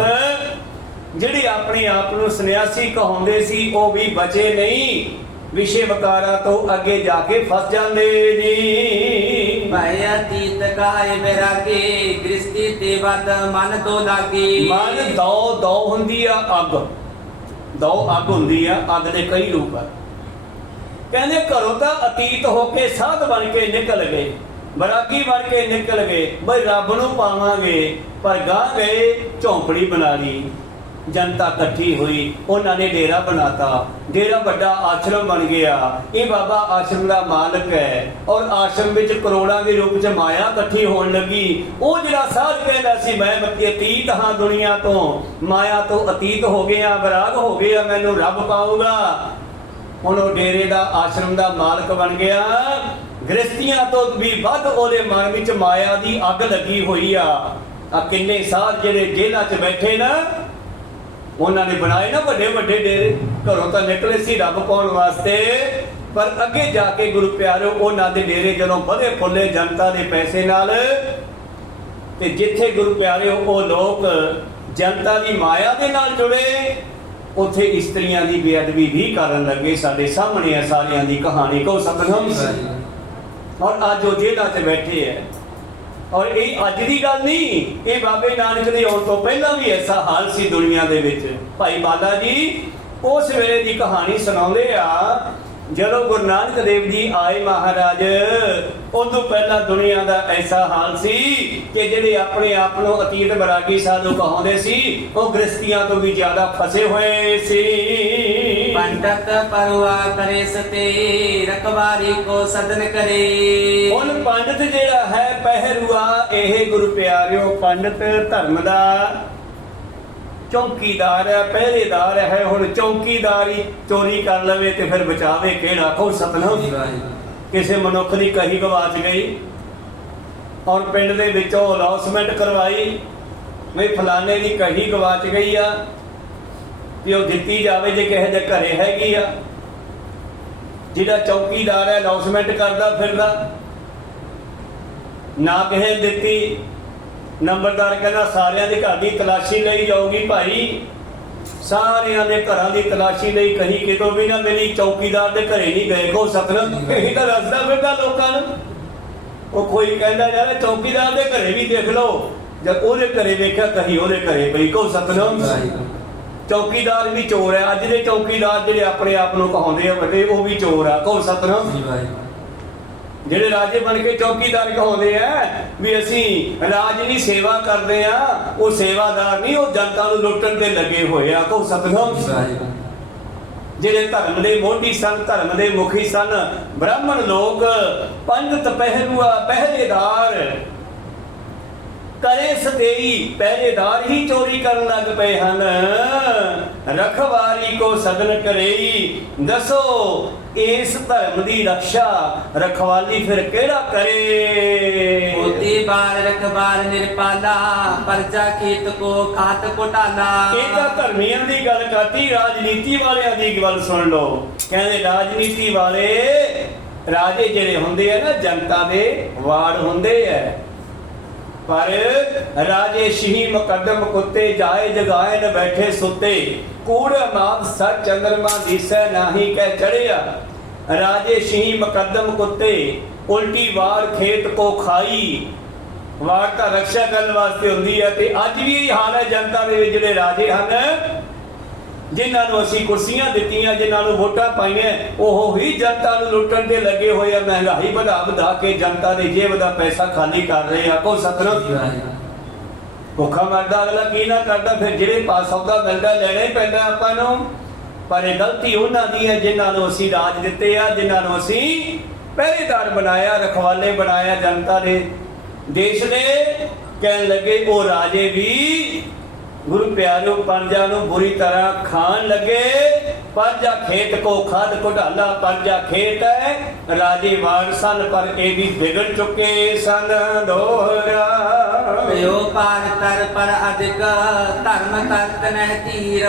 ਜਿਹੜੇ ਆਪਣੇ ਆਪ ਨੂੰ ਸੰਨਿਆਸੀ ਕਹਾਉਂਦੇ ਸੀ, ਉਹ ਵੀ ਬਚੇ ਨਹੀਂ, ਵਿਸ਼ੇ ਵਕਾਰਾਂ ਤੋਂ ਅੱਗੇ ਜਾ ਕੇ ਫਸ ਜਾਂਦੇ ਜੀ। ਮੈਂ ਅਤੀਤ ਕਾਇ ਬੈਰਾਗੀ ਦ੍ਰਿਸ਼ਟੀ ਤੇ ਵੱਧ ਮਨ ਤੋਂ ਲਾਗੀ। ਮਨ ਦੋ ਹੁੰਦੀ ਆ, ਅੱਗ ਦੋ ਅੱਗ ਹੁੰਦੀ ਆ। ਅੱਗ ਦੇ ਕਈ ਰੂਪ ਆ। ਕਹਿੰਦੇ ਘਰੋਂ ਤਾਂ ਅਤੀਤ ਹੋ ਕੇ ਸਾਧ ਬਣ ਕੇ ਨਿਕਲ ਗਏ, ਬਰਾਗੀ ਬਣ ਕੇ ਨਿਕਲ ਗਏ, ਬਈ ਰੱਬ ਨੂੰ ਪਾਵਾਂਗੇ, ਪਰ ਗਾਹ ਗਏ ਝੌਂਪੜੀ ਬਣਾ ਲਈ, ਜਨਤਾ ਇਕੱਠੀ ਹੋਈ, ਉਹਨਾਂ ਨੇ ਡੇਰਾ ਬਣਾਤਾ, ਡੇਰਾ ਵੱਡਾ ਆਸ਼ਰਮ ਬਣ ਗਿਆ। ਇਹ ਬਾਬਾ ਆਸ਼ਰਮ ਦਾ ਮਾਲਕ ਹੈ ਔਰ ਆਸ਼ਰਮ ਵਿੱਚ ਕਰੋੜਾਂ ਦੇ ਰੂਪ ਚ ਮਾਇਆ ਇਕੱਠੀ ਹੋਣ ਲੱਗੀ। ਉਹ ਜਿਹੜਾ ਸਾਧ ਕਹਿੰਦਾ ਸੀ ਮੈਂ ਅਤੀਤ ਹਾਂ ਦੁਨੀਆ ਤੋਂ, ਮਾਇਆ ਤੋਂ ਅਤੀਤ ਹੋ ਗਿਆ, ਬਰਾਗ ਹੋ ਗਿਆ, ਮੈਨੂੰ ਰੱਬ ਪਾਊਗਾ, ਹੁਣ ਉਹ ਡੇਰੇ ਦਾ ਆਸ਼ਰਮ ਦਾ ਮਾਲਕ ਬਣ ਗਿਆ। ਗ੍ਰਸਤੀਆਂ ਤੋਂ ਵੀ ਵੱਧ ਉਹਦੇ ਮਨ ਵਿੱਚ ਮਾਇਆ ਦੀ ਅੱਗ ਲੱਗੀ ਹੋਈ ਆ। ਕਿੰਨੇ ਸਾਧ ਜਿਹੜੇ ਜੇਲ੍ਹਾਂ 'ਚ ਬੈਠੇ ਨਾ, ਉਹਨਾਂ ਨੇ ਬਣਾਏ ਨਾ ਵੱਡੇ ਵੱਡੇ ਡੇਰੇ, ਘਰੋਂ ਤਾਂ ਨਿਕਲੇ ਸੀ ਰੱਬ ਪਾਉਣ ਵਾਸਤੇ, ਪਰ ਅੱਗੇ ਜਾ ਕੇ ਗੁਰੂ ਪਿਆਰਿਓ ਉਹਨਾਂ ਦੇ ਡੇਰੇ ਜਦੋਂ ਵਧੇ ਫੁੱਲੇ ਜਨਤਾ ਦੇ ਪੈਸੇ ਨਾਲ, ਤੇ ਜਿੱਥੇ ਗੁਰੂ ਪਿਆਰਿਓ ਉਹ ਲੋਕ ਜਨਤਾ ਦੀ ਮਾਇਆ ਦੇ ਨਾਲ ਜੁੜੇ, ਉੱਥੇ ਇਸਤਰੀਆਂ ਦੀ ਬੇਅਦਬੀ ਵੀ ਕਰਨ ਲੱਗੇ। ਸਾਡੇ ਸਾਹਮਣੇ ਆ ਸਾਰਿਆਂ ਦੀ ਕਹਾਣੀ। ਕਹੋ ਸਤਿਨਾਮ। ਔਰ ਅੱਜ ਉਹ ਜੇਲ੍ਹਾਂ 'ਚ ਬੈਠੇ ਹੈ। ਔਰ ਇਹ ਅੱਜ ਦੀ ਗੱਲ ਨਹੀਂ, ਇਹ ਬਾਬੇ ਨਾਨਕ ਦੇ ਆਉਣ ਤੋਂ ਪਹਿਲਾਂ ਵੀ ਐਸਾ ਹਾਲ ਸੀ ਦੁਨੀਆ ਦੇ ਵਿੱਚ। ਭਾਈ ਬਾਲਾ ਜੀ ਉਸ ਵੇਲੇ ਦੀ ਕਹਾਣੀ ਸੁਣਾਉਂਦੇ ਆ, ਜਦੋਂ ਗੁਰੂ ਨਾਨਕ ਦੇਵ ਜੀ ਆਏ ਮਹਾਰਾਜ, ਉਦੋਂ ਪਹਿਲਾਂ ਦੁਨੀਆ ਦਾ ਐਸਾ ਹਾਲ ਸੀ ਕਿ ਜਿਹੜੇ ਆਪਣੇ ਆਪ ਨੂੰ ਅਤੀਤ ਬਰਾਗੀ ਸਾਧੂ ਕਹਾਉਂਦੇ ਸੀ, ਉਹ ਗ੍ਰਸਤੀਆਂ ਤੋਂ ਵੀ ਜ਼ਿਆਦਾ ਫਸੇ ਹੋਏ ਸੀ। ਪੰਡਤ ਪਰਵਾ ਕਰੇ ਸਤੇ ਰਖਵਾਰੀ ਕੋ ਸਦਨ ਕਰੇ। ਹੁਣ ਪੰਡਤ ਜਿਹੜਾ ਹੈ ਪਹਿਰੂਆ, ਇਹ ਗੁਰੂ ਪਿਆਰਿਓ ਪੰਡਤ ਧਰਮ ਦਾ ਚੌਕੀਦਾਰ ਹੈ, ਪਹਿਰੇਦਾਰ ਹੈ। ਹੁਣ ਚੌਕੀਦਾਰੀ ਚੋਰੀ ਕਰ ਲਵੇ ਤੇ ਫਿਰ ਬਚਾਵੇ ਕਿਹੜਾ? ਕਹੋ ਸਤਿਨਾਮ। ਕਿਸੇ ਮਨੁੱਖ ਦੀ ਕਹੀ ਗਵਾਚ ਗਈ ਔਰ ਪਿੰਡ ਦੇ ਵਿੱਚੋਂ ਅਨਾਉਂਸਮੈਂਟ ਕਰਵਾਈ ਵੀ ਫਲਾਣੇ ਦੀ ਕਹੀ ਗਵਾਚ ਗਈ ਆ, ਤੇ ਉਹ ਦਿੱਤੀ ਜਾਵੇ ਜੇ ਕਿਸੇ ਦੇ ਘਰੇ ਹੈਗੀ ਆ। ਜਿਹੜਾ ਚੌਕੀਦਾਰ ਹੈ ਅਨਾਉਂਸਮੈਂਟ ਕਰਦਾ ਫਿਰਦਾ, ਨਾ ਕਿਸੇ ਦਿੱਤੀ, ਨੰਬਰਦਾਰ ਕਹਿੰਦਾ ਸਾਰਿਆਂ ਦੇ ਘਰ ਦੀ ਤਲਾਸ਼ੀ ਲਈ ਜਾਊਗੀ ਭਾਈ, ਸਾਰਿਆਂ ਦੇ ਘਰਾਂ ਦੀ ਤਲਾਸ਼ੀ ਲਈ, ਕਹੀ ਕਿਤੋਂ ਵੀ ਨਾ ਮਿਲੀ, ਚੌਕੀਦਾਰ ਦੇ ਘਰੇ ਨਹੀਂ ਗਏ। ਕਹੋ ਸਤਿਨਾਮ। ਇਹੀ ਤਾਂ ਰਸਦਾ ਫਿਰਦਾ ਲੋਕਾਂ ਨੂੰ। ਉਹ ਕੋਈ ਕਹਿੰਦਾ ਯਾਰ ਚੌਕੀਦਾਰ ਦੇ ਘਰੇ ਵੀ ਦੇਖ ਲਓ, ਜਦ ਉਹਦੇ ਘਰੇ ਵੇਖਿਆ ਕਹੀ ਉਹਦੇ ਘਰੇ ਪਈ। ਕਹੋ ਸਤਿਨਾਮ। ਚੌਕੀਦਾਰ ਵੀ ਚੋਰ ਹੈ। ਅੱਜ ਦੇ ਚੌਕੀਦਾਰ ਜਿਹੜੇ ਆਪਣੇ ਆਪ ਨੂੰ ਕਹਾਉਂਦੇ ਆ ਵੱਡੇ, ਉਹ ਵੀ ਚੋਰ ਆ। ਕਹੋ ਸਤਿਨਾਮ। ਜਿਹੜੇ ਰਾਜੇ ਬਣ ਕੇ ਚੌਕੀਦਾਰ ਕਹਾਉਂਦੇ ਆ ਵੀ ਅਸੀਂ ਰਾਜ ਦੀ ਸੇਵਾ ਕਰਦੇ ਆ, ਉਹ ਸੇਵਾਦਾਰ ਨਹੀਂ, ਉਹ ਜਨਤਾ ਨੂੰ ਲੁੱਟਣ ਤੇ ਲੱਗੇ ਹੋਏ ਆ। ਕਹੋ ਸਤਿਨਾਮ। ਜਿਹੜੇ ਧਰਮ ਦੇ ਮੋਢੀ ਸਨ, ਧਰਮ ਦੇ ਮੁਖੀ ਸਨ, ਬ੍ਰਾਹਮਣ ਲੋਕ, ਪੰਡਤ ਪਹਿਰੂਆ ਪਹਿਰੇਦਾਰ, ਕਰੇ ਸਤੇਈ ਪਹਿਰੇਦਾਰ ਹੀ ਚੋਰੀ ਕਰਨ ਲੱਗ ਪਏ ਹਨ। ਰਖਵਾਰੀ ਕੋ ਸਦਨ ਕਰੇਈ, ਦੱਸੋ ਇਸ ਧਰਮ ਦੀ ਰਕਸ਼ਾ ਰਖਵਾਲੀ ਫਿਰ ਕਿਹੜਾ ਕਰੇ? ਹੋਤੀ ਬਾਰ ਰਖਬਾਰ ਨਿਰਪਾਲਾ, ਪਰਜਾ ਖੇਤ ਕੋ ਖਾਤ ਘੋਟਾਲਾ। ਇਹ ਤਾਂ ਧਰਮੀਆਂ ਦੀ ਗੱਲ ਕਰਤੀ, ਰਾਜਨੀਤੀ ਵਾਲਿਆਂ ਦੀ ਗੱਲ ਸੁਣ ਲਓ। ਕਹਿੰਦੇ ਰਾਜਨੀਤੀ ਵਾਲੇ ਰਾਜੇ ਜਿਹੜੇ ਹੁੰਦੇ ਆ ਨਾ, ਜਨਤਾ ਦੇ ਵਾਰਡ ਹੁੰਦੇ ਆ, ਪਰ ਰਾਜੇ ਸ਼ਹੀ ਮੁਕੱਦਮ ਕੁੱਤੇ, ਜਾਏ ਜਗਾਏ ਨ ਬੈਠੇ ਸੁੱਤੇ, ਕੂੜ ਮਾਪ ਸਰ ਚੰਦਰਮਾ ਦਿਸੈ ਨਾਹੀ ਕਹਿ ਚੜਿਆ। ਰਾਜੇ ਸ਼ੀਂ ਮੁਕੱਦਮ ਕੁੱਤੇ ਉਲਟੀ ਵਾਰ ਖੇਤ ਕੋ ਖਾਈ। ਵਾਰ ਤਾਂ ਰਕਸ਼ਾ ਕਰਨ ਵਾਸਤੇ ਹੁੰਦੀ ਹੈ ਤੇ ਅੱਜ ਵੀ ਇਹ ਹਾਲ ਹੈ ਜਨਤਾ ਦੇ ਵਿੱਚ। ਜਿਹੜੇ ਰਾਜੇ ਹਨ ਜਿਨ੍ਹਾਂ ਨੂੰ ਅਸੀਂ ਕੁਰਸੀਆਂ ਦਿੱਤੀਆਂ, ਜਿਨ੍ਹਾਂ ਨੂੰ ਵੋਟਾਂ ਪਾਈਆਂ, ਉਹ ਹੀ ਜਨਤਾ ਨੂੰ ਲੁੱਟਣ ਤੇ ਲੱਗੇ ਹੋਏ ਆ। ਮਹਿੰਗਾਈ ਵਧਾ ਕੇ ਜਨਤਾ ਦੀ ਜੇਬ ਦਾ ਪੈਸਾ ਖਾਲੀ ਕਰ ਰਹੇ ਆ। ਕੋ ਸਤਨਾਮ। ਭੁੱਖਾ ਮਰਦਾ ਅਗਲਾ ਕੀ ਨਾ ਕਰਦਾ, ਫਿਰ ਜਿਹੜੇ ਪਾਸ ਸੌਦਾ ਮਿਲਦਾ ਲੈਣਾ ਹੀ ਪੈਂਦਾ ਆਪਾਂ ਨੂੰ। ਪਰ ਇਹ ਗਲਤੀ ਉਹਨਾਂ ਦੀ ਹੈ ਜਿਨ੍ਹਾਂ ਨੂੰ ਅਸੀਂ ਰਾਜ ਦਿੱਤੇ ਆ, ਜਿਨ੍ਹਾਂ ਨੂੰ ਅਸੀਂ ਪਹਿਰੇਦਾਰ ਬਣਾਇਆ, ਰਖਵਾਲੇ ਬਣਾਇਆ ਜਨਤਾ ਦੇ ਦੇਸ਼ ਦੇ। ਕਹਿਣ ਲੱਗੇ ਉਹ ਰਾਜੇ ਵੀ ਗੁਰੂ ਪਿਆਰਿਓ ਪੰਜਾਂ ਨੂੰ ਬੁਰੀ ਤਰ੍ਹਾਂ ਖਾਣ ਲੱਗੇ। ਪੰਜਾ ਖੇਤ ਕੋ ਖਾਦ ਘੁਟਾਲਾ, ਪੰਜਾ ਖੇਤ ਹੈ ਰਾਜੇ ਵਾਰ ਸਨ ਪਰ ਇਹ ਵੀ ਵਿਗੜ ਚੁੱਕੇ ਸਨ ਦੋਹਰਾ। ਪਿਓ ਪਾਰ ਤਰ ਪਰ ਅਧਿਕ ਧਰਮ ਕਰਤ ਨਹਿ ਧੀਰ।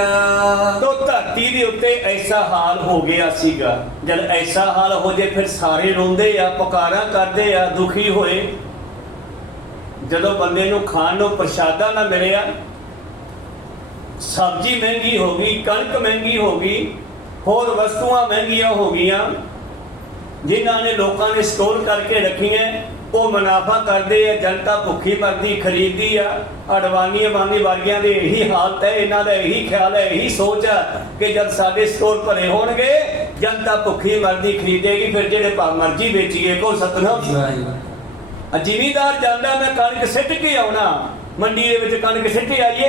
ਤੋ ਧਰਤੀ ਦੇ ਉੱਤੇ ਐਸਾ ਹਾਲ ਹੋ ਗਿਆ ਸੀਗਾ। ਜਦ ਐਸਾ ਹਾਲ ਹੋ ਜੇ ਫਿਰ ਸਾਰੇ ਰੋਂਦੇ ਆ, ਪੁਕਾਰਾਂ ਕਰਦੇ ਆ, ਦੁਖੀ ਹੋਏ। ਜਦੋਂ ਬੰਦੇ ਨੂੰ ਖਾਣ ਨੂੰ ਪ੍ਰਸ਼ਾਦਾ ਨਾ ਮਿਲਿਆ, ਸਬਜ਼ੀ ਮਹਿੰਗੀ ਹੋ ਗਈ, ਕਣਕ ਮਹਿੰਗੀ ਹੋ ਗਈ, ਹੋਰ ਵਸਤੂਆਂ ਮਹਿੰਗੀਆਂ ਹੋ ਗਈਆਂ, ਜਿਨ੍ਹਾਂ ਨੇ ਲੋਕਾਂ ਨੇ ਸਟੋਰ ਕਰਕੇ ਰੱਖੀਆਂ, ਉਹ ਮੁਨਾਫਾ ਕਰਦੇ ਆ। ਜਨਤਾ ਭੁੱਖੀ ਮਰਦੀ ਖਰੀਦਦੀ ਆ। ਅਡਵਾਨੀ ਅਬਾਨੀ ਵਰਗਿਆਂ ਦੇ ਇਹੀ ਹਾਲਤ ਹੈ, ਇਹਨਾਂ ਦਾ ਇਹੀ ਖਿਆਲ ਹੈ, ਇਹੀ ਸੋਚ ਆ ਕਿ ਜਦ ਸਾਡੇ ਸਟੋਰ ਭਰੇ ਹੋਣਗੇ ਜਨਤਾ ਭੁੱਖੀ ਮਰਦੀ ਖਰੀਦੇਗੀ, ਫਿਰ ਜਿਹੜੇ ਭਾਅ ਮਰਜ਼ੀ ਵੇਚੀਏ। ਕੋ ਸਤਨਾਮ। ਜ਼ਿਮੀਦਾਰ ਜਾਂਦਾ ਮੈਂ ਕਣਕ ਸਿੱਟ ਕੇ ਆਉਣਾ, ਮੰਡੀ ਦੇ ਵਿੱਚ ਕਣਕ ਸਿੱਟ ਆਈਏ,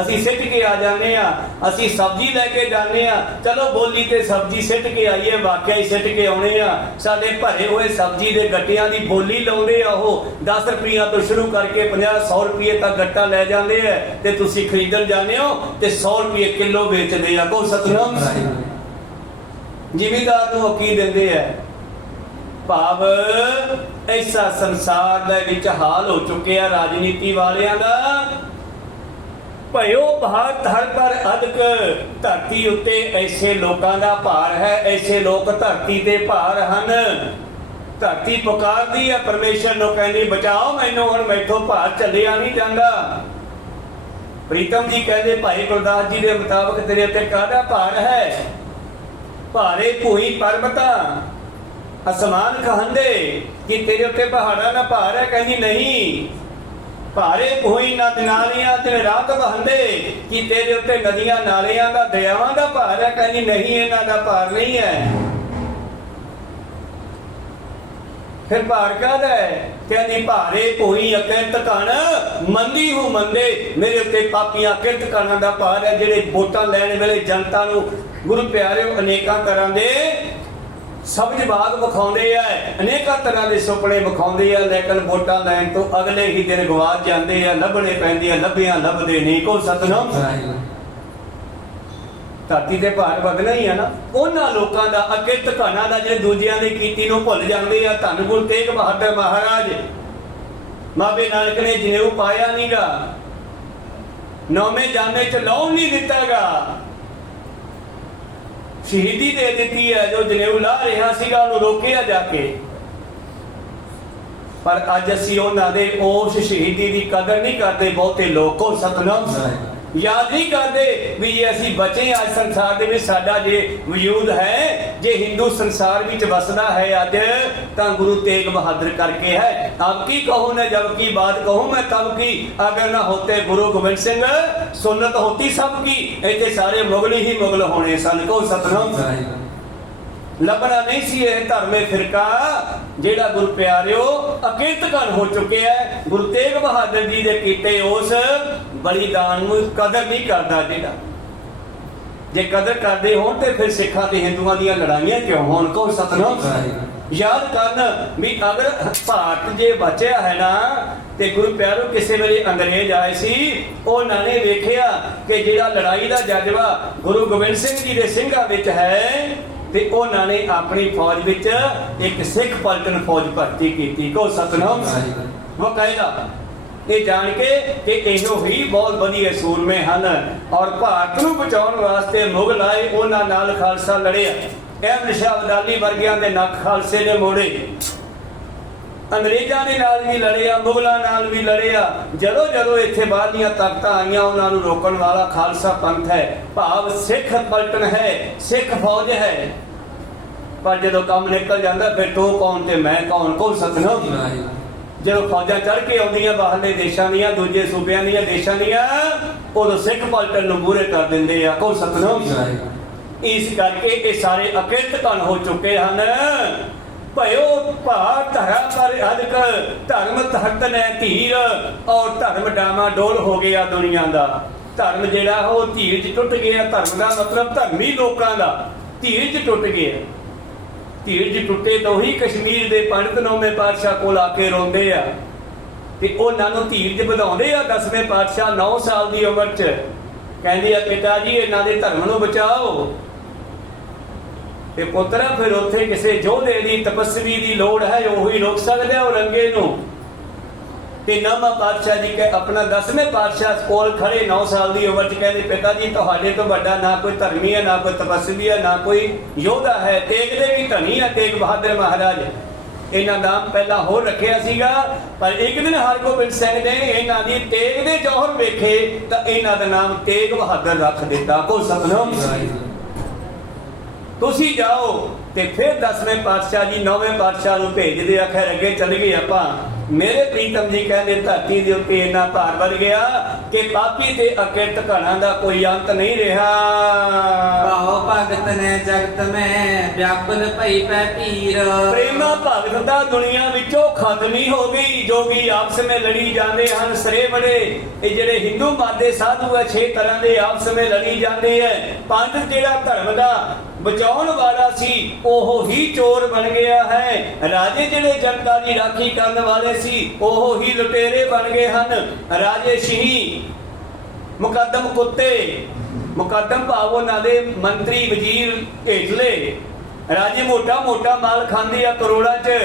ਅਸੀਂ ਸਿੱਟ ਕੇ ਆ ਜਾਂਦੇ ਆ। ਅਸੀਂ ਸਬਜ਼ੀ ਲੈ ਕੇ ਜਾਂਦੇ ਆ, ਚਲੋ ਬੋਲੀ ਤੇ ਸਬਜ਼ੀ ਸਿੱਟ ਕੇ ਆਈਏ, ਵਾਕਿਆ ਹੀ ਸਿੱਟ ਕੇ ਆਉਣੇ ਆ। ਸਾਡੇ ਭਰੇ ਹੋਏ ਸਬਜ਼ੀ ਦੇ ਗੱਟਿਆਂ ਦੀ ਬੋਲੀ ਲਾਉਂਦੇ ਆ। ਉਹ 10 ਰੁਪਈਆ ਤੋਂ ਸ਼ੁਰੂ ਕਰਕੇ 50-100 ਰੁਪਏ ਤੱਕ ਗੱਟਾ ਲੈ ਜਾਂਦੇ ਆ ਤੇ ਤੁਸੀਂ ਖਰੀਦਣ ਜਾਂਦੇ ਹੋ ਤੇ 100 ਰੁਪਏ ਕਿਲੋ ਵੇਚਦੇ ਆ। ਕੋ ਸਤਨਾਮ। ਜ਼ਿਮੀਦਾਰ ਨੂੰ ਕੀ ਦਿੰਦੇ ਆ? ਭਾਵ ਐਸਾ ਸੰਸਾਰ ਦੇ ਵਿੱਚ ਹਾਲ ਹੋ ਚੁੱਕਿਆ ਰਾਜਨੀਤੀ ਵਾਲਿਆਂ ਦਾ। ਭਇਓ ਭਾਰ ਧਰ ਪਰ ਅਦਕ। ਧਰਤੀ ਉੱਤੇ ਐਸੇ ਲੋਕਾਂ ਦਾ ਭਾਰ ਹੈ, ਐਸੇ ਲੋਕ ਧਰਤੀ ਤੇ ਭਾਰ ਹਨ। ਧਰਤੀ ਪੁਕਾਰਦੀ ਹੈ ਪਰਮੇਸ਼ਰ ਨੂੰ, ਕਹਿੰਦੀ ਬਚਾਓ ਮੈਨੂੰ, ਹੁਣ ਮੈਥੋਂ ਭਾਰ ਚੱਲਿਆ ਨਹੀਂ ਜਾਂਦਾ। ਪ੍ਰੀਤਮ ਜੀ ਕਹਿੰਦੇ ਭਾਈ ਗੁਰਦਾਸ ਜੀ ਦੇ ਮੁਤਾਬਕ ਤੇਰੇ ਉੱਤੇ ਕਾਹਦਾ ਭਾਰ ਹੈ? ਭਾਰੇ ਭੂਈ ਪਰਬਤਾਂ ਅਸਮਾਨ ਕਹੰਦੇ ਕਿ ਤੇਰੇ ਉੱਤੇ ਪਹਾੜਾਂ ਦਾ ਭਾਰ ਹੈ। ਕਹਿੰਦੀ ਨਹੀਂ। ਭਾਰੇ ਭੂਈ ਨਦ ਨਾਲੀਆਂ ਤੇ ਰਾਤ ਬਹੰਦੇ ਕਿ ਤੇਰੇ ਉੱਤੇ ਨਦੀਆਂ ਨਾਲਿਆਂ ਦਾ ਦਰਿਆਵਾਂ ਦਾ ਭਾਰ ਹੈ। ਕਹਿੰਦੀ ਨਹੀਂ, ਇਹਨਾਂ ਦਾ ਭਾਰ ਨਹੀਂ ਹੈ। ਫਿਰ ਭਾਰ ਕਾਹਦਾ ਹੈ? ਕਹਿੰਦੀ ਭਾਰੇ ਭੂਈ ਅਕਿਰਤ ਕਣ ਮੰਦੀ ਹੂੰ ਮੰਦੇ। ਮੇਰੇ ਉੱਤੇ ਪਾਪੀਆਂ ਕਿਰਤ ਕਣਾਂ ਦਾ ਭਾਰ ਹੈ, ਜਿਹੜੇ ਵੋਟਾਂ ਲੈਣ ਵੇਲੇ ਜਨਤਾ ਨੂੰ ਗੁਰੂ ਪਿਆਰਿਓ ਅਨੇਕਾਂ ਤਰ੍ਹਾਂ ਦੇ ਸਬਜ਼ ਬਾਗ ਵਿਖਾਉਂਦੇ ਆ, ਅਨੇਕਾਂ ਤਰ੍ਹਾਂ ਦੇ ਸੁਪਨੇ ਵਿਖਾਉਂਦੇ ਆ, ਲੇਕਿਨ ਵੋਟਾਂ ਲੈਣ ਤੋਂ ਅਗਲੇ ਹੀ ਦਿਨ ਗਵਾਚ ਜਾਂਦੇ ਆ, ਲੱਭਣੇ ਪੈਂਦੇ ਆ, ਲੱਭਿਆਂ ਲੱਭਦੇ ਨਹੀਂ। ਕੋ ਸਤਨਾਮ। ਧਰਤੀ ਤੇ ਭਾਰ ਵਧਣਾ ਹੀ ਆ ਨਾ ਉਹਨਾਂ ਲੋਕਾਂ ਦਾ, ਅਕਿਰਤ ਘਾਣਾ ਦਾ, ਜਿਹੜੇ ਦੂਜਿਆਂ ਦੀ ਕੀਤੀ ਨੂੰ ਭੁੱਲ ਜਾਂਦੇ ਆ। ਧੰਨ ਗੁਰੂ ਤੇਗ ਬਹਾਦਰ ਮਹਾਰਾਜ ਬਾਬੇ ਨਾਨਕ ਨੇ ਜਨੇਊ ਪਾਇਆ ਨੀਗਾ, 9ਵੇਂ ਜਾਮੇ ਚ ਲਾਉਣ ਨਹੀਂ ਦਿੱਤਾਗਾ, ਸ਼ਹੀਦੀ ਦੇ ਦਿੱਤੀ ਹੈ। ਜੋ ਜਨੇਊ ਲਾ ਰਿਹਾ ਸੀਗਾ ਉਹਨੂੰ ਰੋਕਿਆ ਜਾ ਕੇ। ਪਰ ਅੱਜ ਅਸੀਂ ਉਹਨਾਂ ਦੇ ਉਸ ਸ਼ਹੀਦੀ ਦੀ ਕਦਰ ਨਹੀਂ ਕਰਦੇ। ਬਹੁਤੇ ਲੋਕ ਸਤਨਾਮ ਯਾਦ ਨਹੀਂ ਕਰਦੇ ਵੀ ਜੇ ਅਸੀਂ ਬਚੇ ਅੱਜ ਸੰਸਾਰ ਦੇ ਵਿੱਚ, ਸਾਡਾ ਜੇ ਵਜੂਦ ਹੈ, ਜੇ ਹਿੰਦੂ ਸੰਸਾਰ ਵਿੱਚ ਵਸਦਾ ਹੈ ਅੱਜ, ਤਾਂ ਗੁਰੂ ਤੇਗ ਬਹਾਦਰ ਕਰਕੇ ਹੈ। ਅਬ ਕੀ ਕਹੂੰ ਨਾ ਜਬ ਕੀ ਬਾਤ ਕਹੂੰ ਮੈਂ ਤਬ ਕੀ, ਅਗਰ ਨਾ ਹੋਤੇ ਗੁਰੂ ਗੋਬਿੰਦ ਸਿੰਘ ਸੁਨਤ ਹੋਤੀ ਸਭ ਕੀ। ਇੱਥੇ ਸਾਰੇ ਮੁਗਲ ਹੀ ਮੁਗਲ ਹੋਣੇ ਸਨ। ਕੋ ਸਤਨਾਮ। ਲੱਭਣਾ ਨਹੀਂ ਸੀ ਇਹ ਧਰਮੇ ਫਿਰਕਾ ਜਿਹੜਾ ਗੁਰੂ ਪਿਆਰਿਓ ਅਕਿਰਤਕਨ ਹੋ ਚੁੱਕਿਆ ਹੈ। ਗੁਰੂ ਤੇਗ ਬਹਾਦਰ ਜੀ ਦੇ ਕੀਤੇ ਉਸ ਬਲੀਦਾਨ ਨੂੰ ਕਦਰ ਨਹੀਂ ਕਰਦਾ। ਜਿਹੜਾ ਜੇ ਕਦਰ ਕਰਦੇ ਹੋਣ ਤੇ ਫਿਰ ਸਿੱਖਾਂ ਤੇ ਹਿੰਦੂਆਂ ਦੀਆਂ ਲੜਾਈਆਂ ਕਿਉਂ ਹੋਣ? ਕੋ ਸਤਨਾਮ। ਯਾਦ ਕਰਨ ਵੀ ਅਗਰ ਭਾਰਤ ਜੇ ਬਚਿਆ ਹੈ ਨਾ, ਤੇ ਗੁਰੂ ਪਿਆਰਿਓ ਕਿਸੇ ਵੇਲੇ ਅੰਗਰੇਜ਼ ਆਏ ਸੀ, ਉਹਨਾਂ ਨੇ ਵੇਖਿਆ ਕਿ ਜਿਹੜਾ ਲੜਾਈ ਦਾ ਜਜ਼ਬਾ ਗੁਰੂ ਗੋਬਿੰਦ ਸਿੰਘ ਜੀ ਦੇ ਸਿੰਘਾਂ ਵਿੱਚ ਹੈ, ਤੇ ਉਹਨਾਂ ਨੇ ਆਪਣੀ ਫੌਜ ਵਿੱਚ ਇੱਕ ਸਿੱਖ ਪਲਟਨ ਫੌਜ ਭਰਤੀ ਕੀਤੀ। ਕੋ ਸਤਨਾਮ। ਵਕਾਇਦਾ ਇਹ ਜਾਣ ਕੇ ਕਿ ਇਹੋ ਹੀ ਬਹੁਤ ਵਧੀਆ ਸੂਰਮੇ ਹਨ ਔਰ ਭਾਰਤ ਨੂੰ ਬਚਾਉਣ ਵਾਸਤੇ ਮੁਗਲ ਆਏ, ਉਹਨਾਂ ਨਾਲ ਖਾਲਸਾ ਲੜਿਆ। ਅਹਿਮਦ ਸ਼ਾਹ ਅਬਦਾਲੀ ਵਰਗਿਆਂ ਦੇ ਨੱਕ ਖਾਲਸੇ ਨੇ ਮੋੜੇ। ਅੰਗਰੇਜ਼ਾਂ ਦੇ ਨਾਲ ਵੀ ਲੜਿਆ, ਮੁਗਲਾਂ ਨਾਲ ਵੀ ਲੜਿਆ। ਜਦੋਂ ਜਦੋਂ ਇੱਥੇ ਬਾਹਰਲੀਆਂ ਤਾਕਤਾਂ ਆਈਆਂ, ਉਹਨਾਂ ਨੂੰ ਰੋਕਣ ਵਾਲਾ ਖਾਲਸਾ ਪੰਥ ਹੈ, ਭਾਵ ਸਿੱਖ ਪਲਟਨ ਹੈ, ਸਿੱਖ ਫੌਜ ਹੈ। पर जो काम निकल जाता फिर तू कौन ते मैं कौन को सतनाम। जो फौजा चढ़ के आउंदियां बाहरले देशों दियां दूजे सूबे दियां देशों दियां उदों सिख पलटन नूं मूहरे कर दिंदे आ को सतनाम। इस करके ये सारे अकिरत धन हो चुके हैं। भयो भार धरा पर अधिक धर्म तहत ने धीर और धर्म डामा डोल हो गया दुनिया का। धर्म जिहड़ा वो धीरज टुट गया। धर्म का मतलब धर्मी लोगों का धीरज टुट गया। धीरज टुटे तो ही कश्मीर के पंडित 9वें पातशाह को आके रोंदे आ ते उन्हां नूं धीरज वधाउंदे आ। 10वें पातशाह 9 साल की उम्र च कहंदे आ पिता जी इन्हां दे धर्म नूं बचाओ ते पुत्रा फिर उत्थे किसी योधे दी तपस्वी दी लोड़ है उही रोक सकदा है औरंगे नूं। ते 9वां पातशाह जी के अपना 10वें पातशाह कोल खड़े 9 साल की उम्र च कहते पिता जी तुहाडे तो बड़ा ना कोई धर्मी है ना कोई तपस्वी है ना कोई योधा है। तेग दे भी धनी है तेग बहादुर महाराज। इन्हां नाम पहला होर रखिया सीगा पर एक दिन हरगोबिंद सिंह ने इन्हां दी तेग दे जौहर वेखे तां इन्हां दा नाम तेग बहादुर रख दिता को सतनाम। तुसी जाओ ते फिर 10वें पातशाह जी 9वें पातशाह नूं भेज दे आखिर अगे चल गए आपां। मेरे प्रीतम जी कहते धरती के उत्ते इन्ना भार बढ़ गया कि पापी ते अकिरत घरां दा कोई अंत नहीं रहा। भाव भगत ने जगत में व्याकुल भई पै पीर। प्रेमा भगत दा दुनिया विचों खत्म ही हो गई। जोगी आपस में लड़ी जाते हैं सरे बड़े। ये जेडे हिंदू मत दे साधु है 6 तरह के आपस में लड़ी जाते हैं। पंथ जेड़ा धर्म दा बचाउण वाला सी ओहो ही चोर बन गया है। राजे जेडे जनता की राखी करने वाले सी ओहो ही लुटेरे बन गए हैं। राजे सिंही मुकदम कुत्ते मुकदम भाव उन्हां दे मंत्री वजीर हेठले राजे मोटा मोटा माल खांदे आ करोड़ां च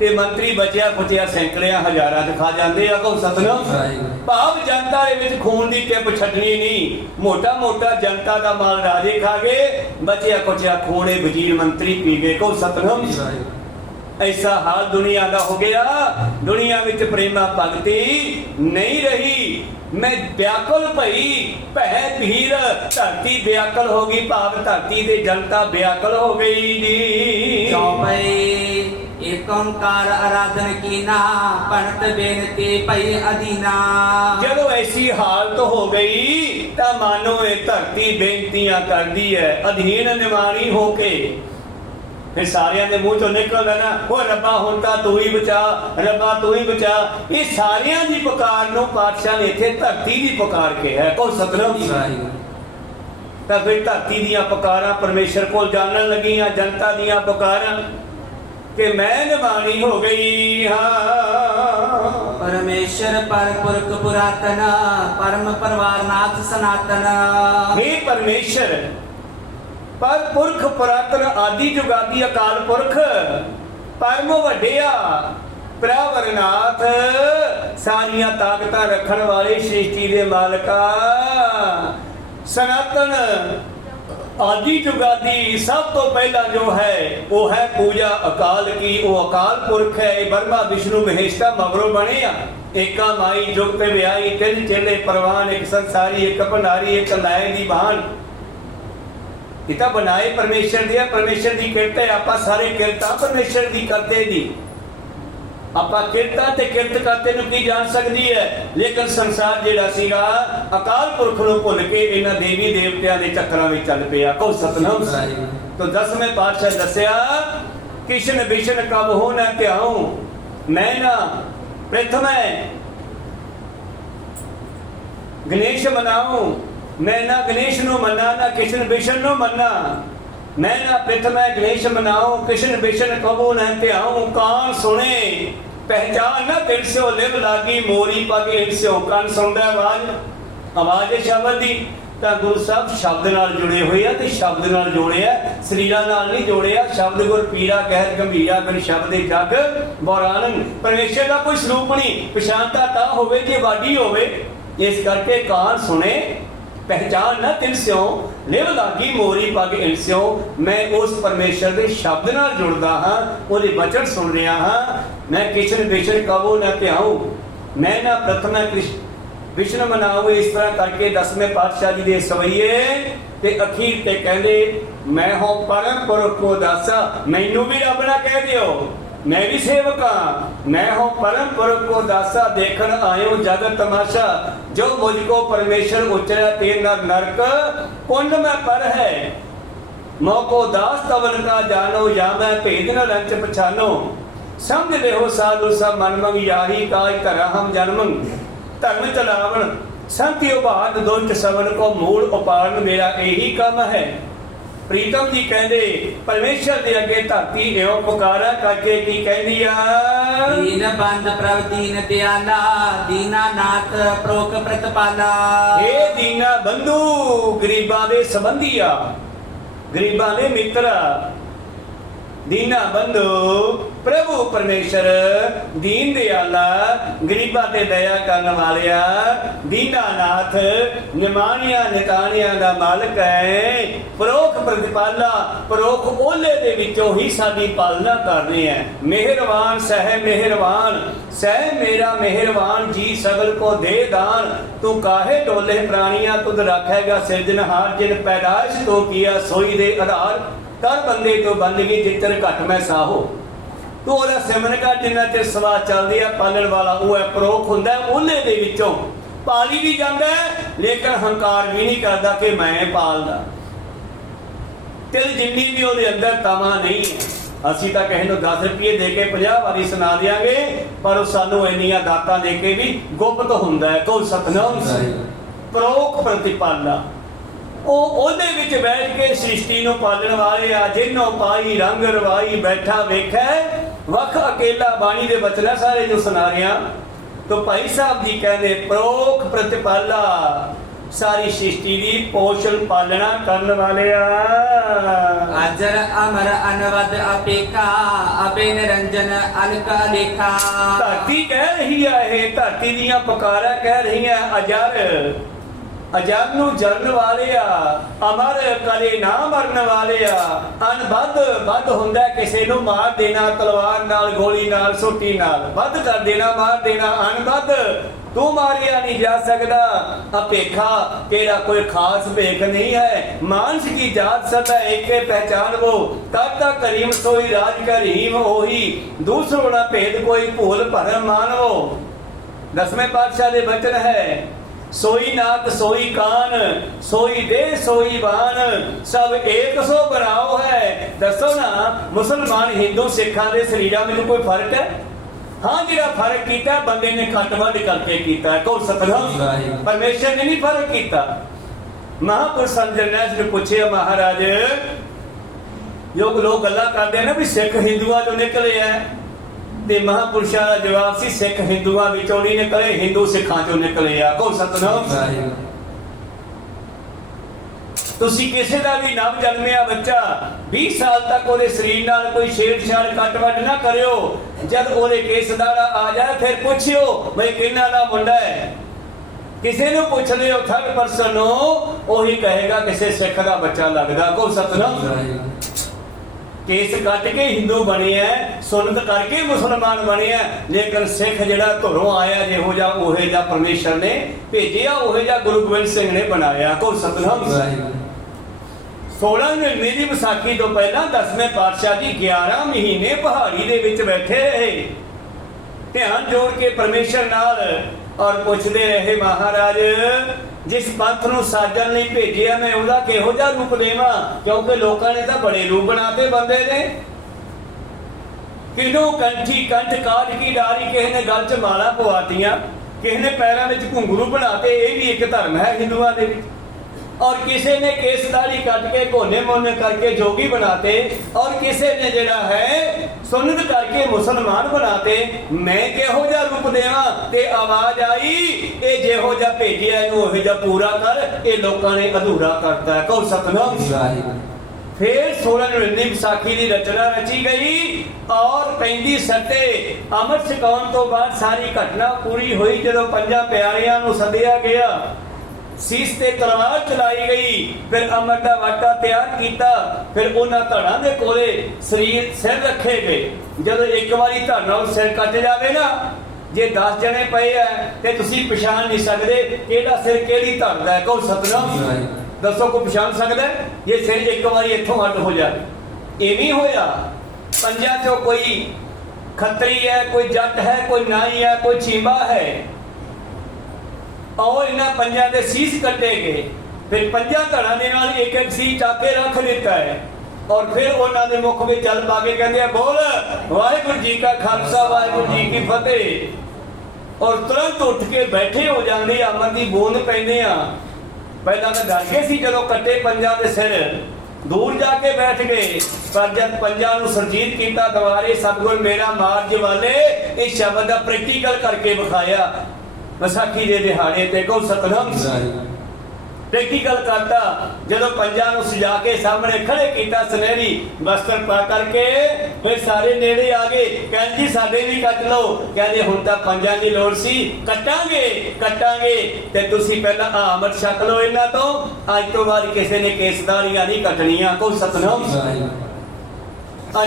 ते मंत्री बचिया खुचिया सैकड़ियां हजारां च खा जांदे आ को सतनाम। भाव जनता दे विच खून दी टिप छड्डनी नहीं। मोटा मोटा जनता दा माल राजे खा गए बचिया खुचिया खून वजीर मंत्री पी गए को सतनाम। ऐसा हाल दुनिया का हो गया। दुनिया विच प्रेमा भगती नहीं रही। मैं व्याकुल भई भै पीर। धरती व्याकुल हो गई भाव धरती दे जनता व्याकुल हो गई जी। एक ओंकार आराधन की ना पंडित बेनती पई अधीना। जब ऐसी हालत हो गई ता मानो ये धरती बेनतियां कर दी है अधीन निवाणी होके। फिर सारियां दे मुंह चों निकलदा ना ओ रब्बा हुण तां तू ही बचा रब्बा तू ही बचा। ये सारियां दी पुकार नूं पातशाह ने इत्थे धरती दी पुकार के है को सतनाम। तां फिर धरती दियां पुकारां परमेश्वर कोल जानन लगियां जनता दियां पुकारां कि मैं निवाणी हो गई हाँ। परमेश्वर पर पुरख पुरातन परम परवार नाथ सनातन। हे परमेश्वर पर पुरख पुरातन आदि जुगादी अकाल पुरख परम वड्डिया प्रवरनाथ सारियां ताकतां रखण वाले सृष्टि दे मालका सनातन आदि जुगादी सब तो पहला जो है वो है पूजा अकाल की। वो अकाल पुरख है। ब्रह्मा विष्णु महेश मगरों बने आ। एका माई जुगत व्याई 3 चेले परवान एक संसारी एक भंडारी एक लाए दी बहान। इता बनाए परमेश्वर दिया परमेश्वर दी किरत है। आपां सारे किरतां परमेश्वर दी करते दी। आपां किरतां ते किरत करते नूं की जान सकदी है। लेकिन संसार जिहड़ा सीगा अकाल पुरख नूं भुल के इन्हां देवी देवतियां दे चक्करां विच चल पिया को सतनाम। तो 10वें पातशाह दस्सिया कृष्ण विष्ण कब हो न ध्याऊं मैं ना प्रथम गणेश मनाऊं। मैं ना गणेश नूं मन्ना ना कृष्ण विष्णु नूं मन्ना। मैं ना प्रथम गणेश मनाऊं कृष्ण विष्णु कबू न ध्याऊं। कान सुने पहचान न दिल से लिव लागी मोरी पग इनसे कान सुनदा आवाज शब्द दी। ਤਾਂ ਗੁਰੂ ਸਾਹਿਬ ਸ਼ਬਦ ਨਾਲ ਜੁੜੇ ਹੋਏ ਆ ਤੇ ਸ਼ਬਦ ਨਾਲ ਜੋੜਿਆ ਸਰੀਰਾਂ ਨਾਲ ਨਹੀਂ ਜੋੜਿਆ। ਸ਼ਬਦ ਗੁਰ ਪੀਰਾ ਕਹਿਰ ਗੰਭੀਰਾ ਬਿਨ ਸ਼ਬਦ ਦੇ ਜਗ ਬੋਰਾਨਨ। ਪਰਮੇਸ਼ਰ ਦਾ ਕੋਈ ਸਰੂਪ ਨਹੀਂ ਪਛਾਣਤਾ ਤਾਂ ਹੋਵੇ ਜੇ ਵਾਡੀ ਹੋਵੇ। ਇਸ ਕਰਕੇ ਕਾਨ ਸੁਣੇ पहचान न तिन स्यों लिव लागी मोरी पग इन स्यों। मैं उस परमेश्वर के शब्द नाल जुड़दा हाँ उहदे वचन सुन रहा हाँ। मैं कृष्ण विष्णु कबो न ध्याऊं मैं ना प्रथम कृष्ण विष्णु मनाऊं। इस तरह करके 10वें पातशाह जी दे सवैये ते अखीर ते कहंदे मैं हो परम पुरख को दासा, मैनू भी रब ना कह दियो, मैं भी सेवक हाँ। मैं हो परम पुरख को दासा, देखन आयो जगत तमाशा, जो मुझको परमेश्वर उचरा ते नर नरक, कुंड में पर है मोको दास तवन का जानो, या मैं भेद न रंच पछानो, समझ ले हो साधु सब मन मंग, याही काज करा हम जन्म, धर्म चलावन संति उभाद दुष्ट सवन को, मूल उपाड़न मेरा यही काम है। प्रीतम जी कहते परमेश्वर दे अगे धरती एवं पुकारा करके की कहदी आ, दीन बंद प्रभ दीन दयाला, दीना नाथ प्रोक प्रतिपाला। हे दीना बंधु गरीबां दे संबंधी आ, गरीबां दे मित्र, दीना बंधु प्रभु परमेश्वर दीन दयाला, गरीबां ते दया करन वालिया, दीनानाथ निमानिया नितानिया दा मालक है, परोख प्रतिपाला, परोख ओले दे विचों ही साडी पालना करनी है। मेहरबान सह मेहरबान, सह मेरा मेहरबान जी सगल को दे दान, तू काहे डोले प्राणिया तुद रखेगा सिरजनहार, जिन पैदाइश तो किया सोई दे आधार, कर बंदे तो बंदगी जितर घट मैं साहो, तू ओदा सिमरन कर जिन्ना चिर सवा चलदी है, पालण वाला वो है, परोख हुंदा है ओले दे विचों, पाली भी जांदा है लेकिन हंकार भी नहीं करदा कि मैं पालदा, तिल जिन्नी भी ओदे अंदर तमा नहीं है। ਅਸੀਂ ਤਾਂ ਕਿਸੇ ਨੂੰ 10 ਰੁਪਏ ਦੇ ਕੇ 50 ਵਾਰੀ ਸੁਣਾ ਦਿਆਂਗੇ, ਪਰ ਉਹ ਸਾਨੂੰ ਇੰਨੀਆਂ ਦਾਤਾਂ ਦੇ ਕੇ ਵੀ ਗੁਪਤ ਹੁੰਦਾ ਹੈ। ਕੋ ਸਤਨਾਮ ਪਰੋਖ ਪ੍ਰਤੀਪਾਲਾ, ਉਹ ਉਹਦੇ ਵਿੱਚ ਬੈਠ ਕੇ ਸ੍ਰਿਸ਼ਟੀ ਨੂੰ ਪਾਲਣ ਵਾਲੇ ਆ, ਜਿਨੋਂ ਪਾਈ ਰੰਗ ਰਵਾਈ ਬੈਠਾ ਵੇਖੈ ਵਖ ਅਕੇਲਾ, ਬਾਣੀ ਦੇ ਬਚਨ ਸਾਰੇ ਜੋ ਸੁਣਾ ਰਿਆਂ। तो भाई साहब जी कहते परोख प्रतिपाला, सारी सृष्टि की पोषण पालना करने वाले अजर अमर अनवद अपेका, अबे निरंजन अलका लेखा। धरती कह रही है, धरती दियां पुकारा कह रही है अजर, अजर नू जरन वाले अमर कले ना मरन वाले अनबद, बद हुंदा किसी नू मार देना तलवार नाल, गोली नाल, सोटी नाल, बद कर देना, मार देना। अनबद तू मारिया नहीं जा सकता। अपेखा तेरा कोई खास भेख नहीं है, मानस की जात सब है एक पहचान वो, करता करीम सोई राज करीम ओही, दूसरों ना भेद कोई भूल भरम मानवो। 10वें पातशाह दे वचन है, सोई नाक सोई कान, सोई दे सोई बान, सब एक सो बनाओ है। दसो ना मुसलमान हिंदू सिखा दे शरीरां में कोई फर्क है? हाँ, जिहड़ा फर्क कीता बंदे ने घट वध करके कीता है। कौन सतनाम, परमेश्वर ने नहीं फर्क कीता। महापुरुष संजरनैस ने पूछे महाराज, योग लोग गल्लां करदे हैं ना भी सिख हिंदुआं चों निकले है, ते महापुरुषां दा जवाब सी सिख हिंदुआं विचों नहीं निकले, हिंदू सिखां चों निकले आ। कौन सतनाम, तुसी किसी का भी नव जन्मिया बच्चा 20 साल तक ओदे शरीर नाल कोई छेड़छाड़ कट वट ना करियो। जब ओदे केस दाड़ा आ जाए फिर पूछियो भाई किन्ना दा मुंडा है। किसी ने पूछ लियो थर्ड पर्सन हो, ओही कहेगा किसी सिख का बच्चा लगदा। को सतनाम, केस कट के हिंदू बने है, सुनत करके मुसलमान बने है, लेकिन सिख जिहड़ा घरों आया जिहो जा ओहे जा परमेश्वर ने भेजिया, ओहे जा गुरु गोबिंद सिंह ने बनाया। को सतनाम, 16 महीने की विसाखी तो पहला 10वें पातशाह जी 11 महीने पहाड़ी दे विच बैठे रहे, ध्यान जोड़ के परमेश्वर नाल, और पूछते रहे महाराज जिस पंथ नूं साजन लई भेजिया मैं उहदा किहो जिहा रूप देवां, क्योंकि लोकां ने तां बड़े रूप बनाते बंदे ने। किनू कंठी कंठ काट की डारी, किसी ने गल च माला पवातियां, किसी ने पैरां विच घुंघरू बनाते, ये भी एक धर्म है हिंदुआं दे विच। और किसी ने केस दाढ़ी कट के कोने मोने करके जोगी बनाते, और किसी ने जिहड़ा है सुन्नत करके मुसलमान बनाते। मैं किहो जिहा रूप देवां, ते आवाज आई ए जिहो जिहा भेजिया इहनूं ओहो जिहा पूरा कर, ये लोकां ने अधूरा करता है। कहो सतनाम। फिर 16 नवंबर विसाखी की रचना रची गई, और 35 सट्टे अमृत छकाउण तो बाद सारी घटना पूरी हुई। जदों 5 प्यारियां नूं सद्दिया गया, सीस ते तलवार चलाई गई, फिर अमर दा वाटा तैयार किया, फिर उन्हां धड़ां दे कोले शरीर सिर रखे गए। जदों एक बारी धड़ नाल सिर कट जावे ना, जे 10 जने पए है ते तुसीं पछाण नहीं सकदे किहड़ा सिर किहड़ी धड़ दा है। कहो सतनाम, दसो कोई पछाण सकदा है? जे सिर एक बारी इत्थों हट हो जाए, इवें होया पंजां चों कोई खत्तरी है, कोई जट है, कोई नाई है, कोई चींबा है, और इन्हां पंजां दे सीस कट्टे गए। फिर पंजां धड़ां दे नाल एक एक सीस आके रख दिता है, और फिर उन्हां दे मुख में चल पा के कहंदे बोल वाहिगुरू जी का खालसा वाहिगुरू जी की फतेह, और तुरंत उठ के बैठे हो जाते, अमर की बूंद पैंदे आ। पहला तो डर गए सी जदों कट्टे पंजां दे सिर, दूर जाके बैठ गए, पर जब पंजां नूं सरजीत किया दुआरे सतगुर मेरा मार्ज वाले इस शब्द का प्रैक्टिकल करके विखाया। विसाखी के दिहाड़े ते को सतनाम प्रैक्टिकल करता, जदों पंजां नूं सजा के सामने खड़े किया, सुनहरी वस्त्र पा करके, फिर सारे नेड़े आ गए, कहते जी साडे भी कट लो। कहते हुण तां पंजां दी लोड़ सी, कटांगे कटांगे ते तुसीं पहला आमद छक लो इन्हां तो, अज तो बाद किसी ने केसदारियां नहीं कटणियां। कोई सतनाम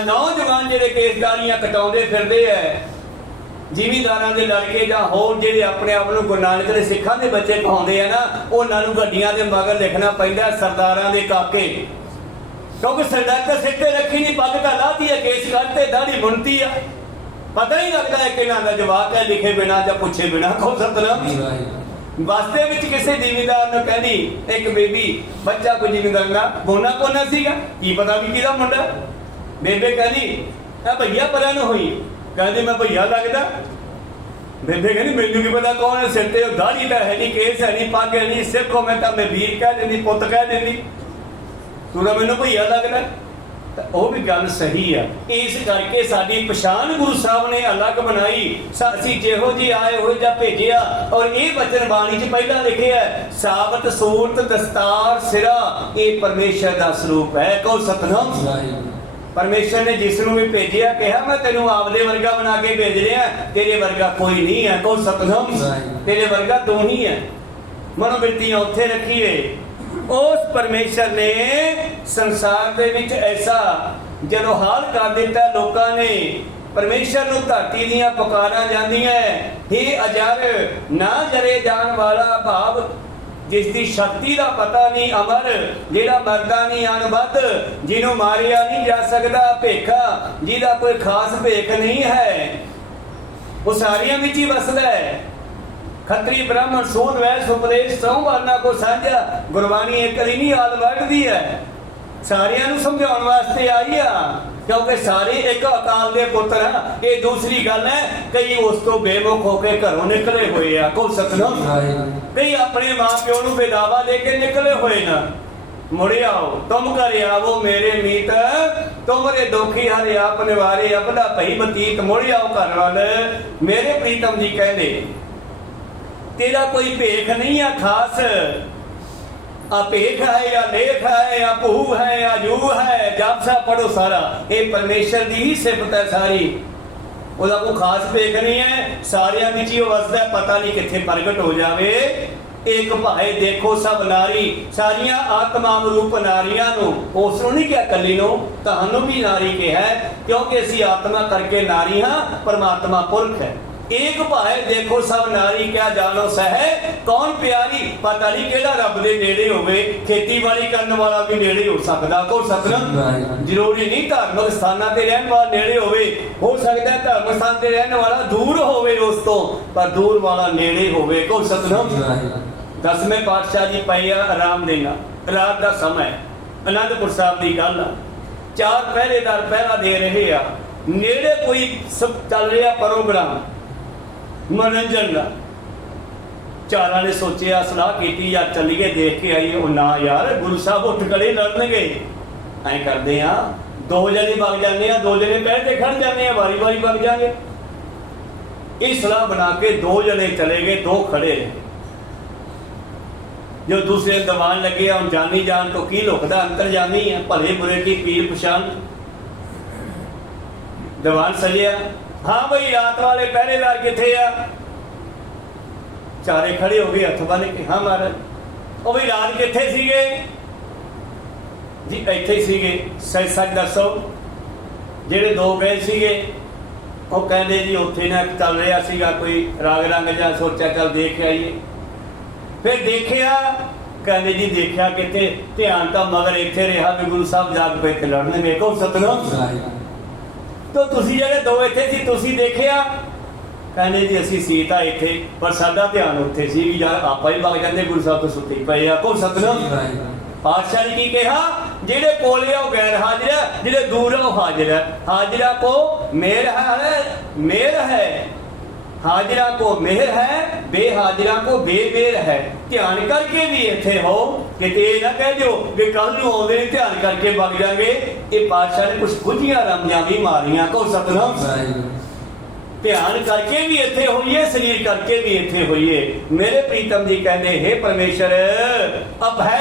नौजवान जिहड़े केसदारियां कटाउंदे फिरदे है, ਜ਼ਿਮੀਂਦਾਰਾਂ ਦੇ ਲੜਕੇ ਜਾਂ ਹੋਰ ਜਿਹੜੇ ਆਪਣੇ ਆਪ ਨੂੰ ਗੁਰੂ ਨਾਨਕ ਦੇ ਸਿੱਖਾਂ ਦੇ ਬੱਚੇ ਕਹਾਉਂਦੇ ਆ ਨਾ, ਉਹਨਾਂ ਨੂੰ ਗੱਡੀਆਂ ਦੇ ਮਗਰ ਲਿਖਣਾ ਪੈਂਦਾ ਸਰਦਾਰਾਂ ਦੇ ਕਾਕੇ, ਕਿਉਂਕਿ ਸਰਦਾਰ ਤਾਂ ਸਿੱਖ ਤੇ ਰੱਖੀ ਨਹੀਂ, ਪੱਗ ਤਾਂ ਲਾਹਤੀ ਹੈ, ਕੇਸ ਕੱਢਤੇ, ਦਾੜੀ ਮੁੰਨਤੀ ਆ, ਪਤਾ ਨਹੀਂ ਲੱਗਦਾ ਹੈ ਕਿ ਇਹਨਾਂ ਦਾ ਜਵਾਬ ਹੈ ਲਿਖੇ ਬਿਨਾਂ ਜਾਂ ਪੁੱਛੇ ਬਿਨਾਂ। ਕੋ ਸਤਨਾਮ ਵਾਸਤੇ ਵਿੱਚ ਕਿਸੇ ਜ਼ਿਮੀਂਦਾਰ ਨੂੰ ਕਹਿੰਦੀ ਇੱਕ ਬੇਬੀ, ਬੱਚਾ ਕੋਈ ਜ਼ਿਮੀਂਦਾਰ ਦਾ ਬੋਨਾ ਕੋਨਾ ਸੀਗਾ, ਕੀ ਪਤਾ ਵੀ ਕਿਹਦਾ ਮੁੰਡਾ। ਬੇਬੇ ਕਹਿੰਦੀ ਆ ਭਈਆ ਪਰਾਂ ਨੂੰ ਹੋਈ, कहते मैं भैया लगता। बेबे कहती मैनू की पता कौन है, सिर ते दाढ़ी तो है नहीं, केस है नहीं, पग है नहीं, सिख हो मैं मैं वीर कह देंदी, पुत कह देंदी, तू तो मैनू भैया लगता। तो वह भी गल सही है। इस करके साडी पछाण गुरु साहब ने अलग बनाई, असीं जिहो जी आए हो जा भेजिया। और ये वचन बाणी च पहला लिखे है, साबत सूरत दस्तार सिरा, ये परमेश्वर का स्वरूप है। कहो सतनाम। परमेश्वर ने जिसनू भी भेजिया कहा मैं तेनू आपदे वर्गा बना के भेज रहा, तेरे वर्गा कोई नहीं है। कौन सतनाम, तेरे वर्गा तू ही है। मनोवृत्तियां उत्थे रखिए। उस परमेश्वर ने संसार दे विच ऐसा जदों हाल कर दिता लोकां ने, परमेश्वर नूं धरती दियां पुकारां जांदियां, हे अजर ना जरे जान वाला भाव जिसकी शक्ति का पता नहीं, अमर जिहड़ा मरदा नहीं, अनबद जिन्हों मारिया नहीं जा सकता, भेखा जिहदा कोई खास भेख नहीं है, वो सारियां विच ही वसदा है। खत्री ब्राह्मण सूद वैश्य उपदेश सौ वर्णा को साझा, गुरबाणी एक करी नहीं आल वढ़दी है, सारियां नूं समझाउण वास्ते आई आ, क्योंकि सारे एक अकाल दे पुत्र हैं। ये दूसरी गल है, कई उस तो बेमुख होकर घरों निकले हुए आ। को सतनाम, कई अपने मां प्यो नूं बेदावा लेके निकले हुए ना, मुड़े आओ तुम घर आवो मेरे मीत, तुमरे दुखी हरे आप निवारे, अपना भई बतीत, मुड़े आओ घर वाल मेरे प्रीतम जी कहते, तेरा कोई भेख नहीं है खास, भेख है या लेख है या भू है या जू है, जप सा पढ़ो सारा, ये परमेश्वर की ही सिफत है सारी, ਉਹਦਾ कोई खास भेख नहीं है, सारिया विच ही वसदा, पता नहीं कित्थे प्रगट हो जावे। एक भाए देखो सब नारी, सारिया आत्मा रूप नारियां नूं, उस नूं नहीं क्या कली नूं, तुहानूं भी नारी कहा है, क्योंकि असीं आत्मा करके नारी हाँ, परमात्मा पुरख है। एक भाए देखो सब नारी क्या जानो सह कौन प्यारी, पता नहीं केड़ा रब दे नेड़े होवे, खेतीबाड़ी करने वाला भी नेड़े हो सकदा। को सतनाम, जरूरी नहीं धार्मिक स्थानां ते रहने वाला नेड़े होवे, हो सकदा धार्मिक स्थान ते रहने वाला दूर होवे उस तो, पर दूर वाला नेड़े होवे। को सतनाम। 10वें पातशाह जी पए आराम देना, रात का समय, आनंदपुर साहब की गल आ, 4 पहरेदार पहरा दे रहे आ, नेड़े कोई सब चल रहा प्रोग्राम मनोरंजन का। चारा ने सोचिया सलाह की यार चलीए देख के आइए, ना यार गुरु साहब उठ खड़े लड़नगे, ऐ करते हैं 2 जने वग जाने, 2 जने बैठे खड़ जाने, वारी वारी वग जाएंगे। इस सलाह बना के 2 जने चले गए, 2 खड़े रहे। जो दूसरे दीवान लगे हम जानी जान तो की लुकदा, अंतरजामी है, भले बुरे की पीर पछाण। दीवान सजिया, हाँ भाई रात वाले पहरेदार किथे आ? चारे खड़े हो गए हथ बन के, हाँ महाराज। ओ भाई रात किथे सीगे जी? इत्थे सीगे। सच सच दसो। जेड़े 2 गए सीगे वो कहते जी उत्थे ना चल रहा सीगा कोई राग रंग, जा सोचा चल देख आइए। फिर देखिया ਕਹਿੰਦੇ ਜੀ ਦੇਖਿਆ ਕਿਤੇ ਧਿਆਨ ਤਾਂ ਮਗਰ ਇੱਥੇ ਰਿਹਾ ਵੀ ਗੁਰੂ ਸਾਹਿਬ ਜਾਗ ਪਏ ਤੇ ਲੜਨ ਵੇਖੋ ਸਤਨਾਮ। ਤਾਂ ਤੁਸੀਂ ਜਿਹੜੇ ਦੋ ਇੱਥੇ ਸੀ ਤੁਸੀਂ ਦੇਖਿਆ? ਕਹਿੰਦੇ ਜੀ ਅਸੀਂ ਸੀ ਤਾਂ ਇੱਥੇ ਪਰ ਸਾਡਾ ਧਿਆਨ ਉੱਥੇ ਸੀ ਵੀ ਯਾਰ ਆਪਾਂ ਹੀ ਵਗ ਜਾਂਦੇ ਗੁਰੂ ਸਾਹਿਬ ਤੋਂ ਸੁੱਤੇ ਹੀ ਪਏ ਆ। ਕੋ ਸਤਨਾਮ। ਪਾਤਸ਼ਾਹ ਨੇ ਕੀ ਕਿਹਾ? ਜਿਹੜੇ ਕੋਲੇ ਆ ਉਹ ਗੈਰ ਹਾਜ਼ਰ ਹੈ, ਜਿਹੜੇ ਦੂਰ ਆ ਉਹ ਹਾਜ਼ਰ ਹੈ। ਹਾਜ਼ਰਾ ਕੋ ਮੇਰ ਹੈ, ਮੇਰ ਹੈ ਹਾਜ਼ਰਾ ਕੋ ਮੇਰ ਹੈ, ਬੇਹਾਜ਼ਰਾ ਕੋ ਬੇਮੇਰ ਹੈ। ਧਿਆਨ ਕਰਕੇ ਵੀ ਇੱਥੇ ਹੋ, ਕਿਤੇ ਇਹ ਨਾ ਕਹਿ ਦਿਓ ਵੀ ਕੱਲ ਨੂੰ ਆਉਂਦੇ ਨੇ ਧਿਆਨ ਕਰਕੇ ਵਗ ਜਾਗੇ। ਇਹ ਪਾਤਸ਼ਾਹ ਨੇ ਕੁਝ ਬੁੱਝੀਆਂ ਰਮੀਆਂ ਵੀ ਮਾਰੀਆਂ। ਕੋ ਸਤਨਾਮ। ਧਿਆਨ ਕਰਕੇ ਵੀ ਇੱਥੇ ਹੋਈਏ, ਸਰੀਰ ਕਰਕੇ ਵੀ ਇੱਥੇ ਹੋਈਏ। ਮੇਰੇ ਪ੍ਰੀਤਮ ਜੀ ਕਹਿੰਦੇ ਹੈ ਪਰਮੇਸ਼ਰ ਅਭੈ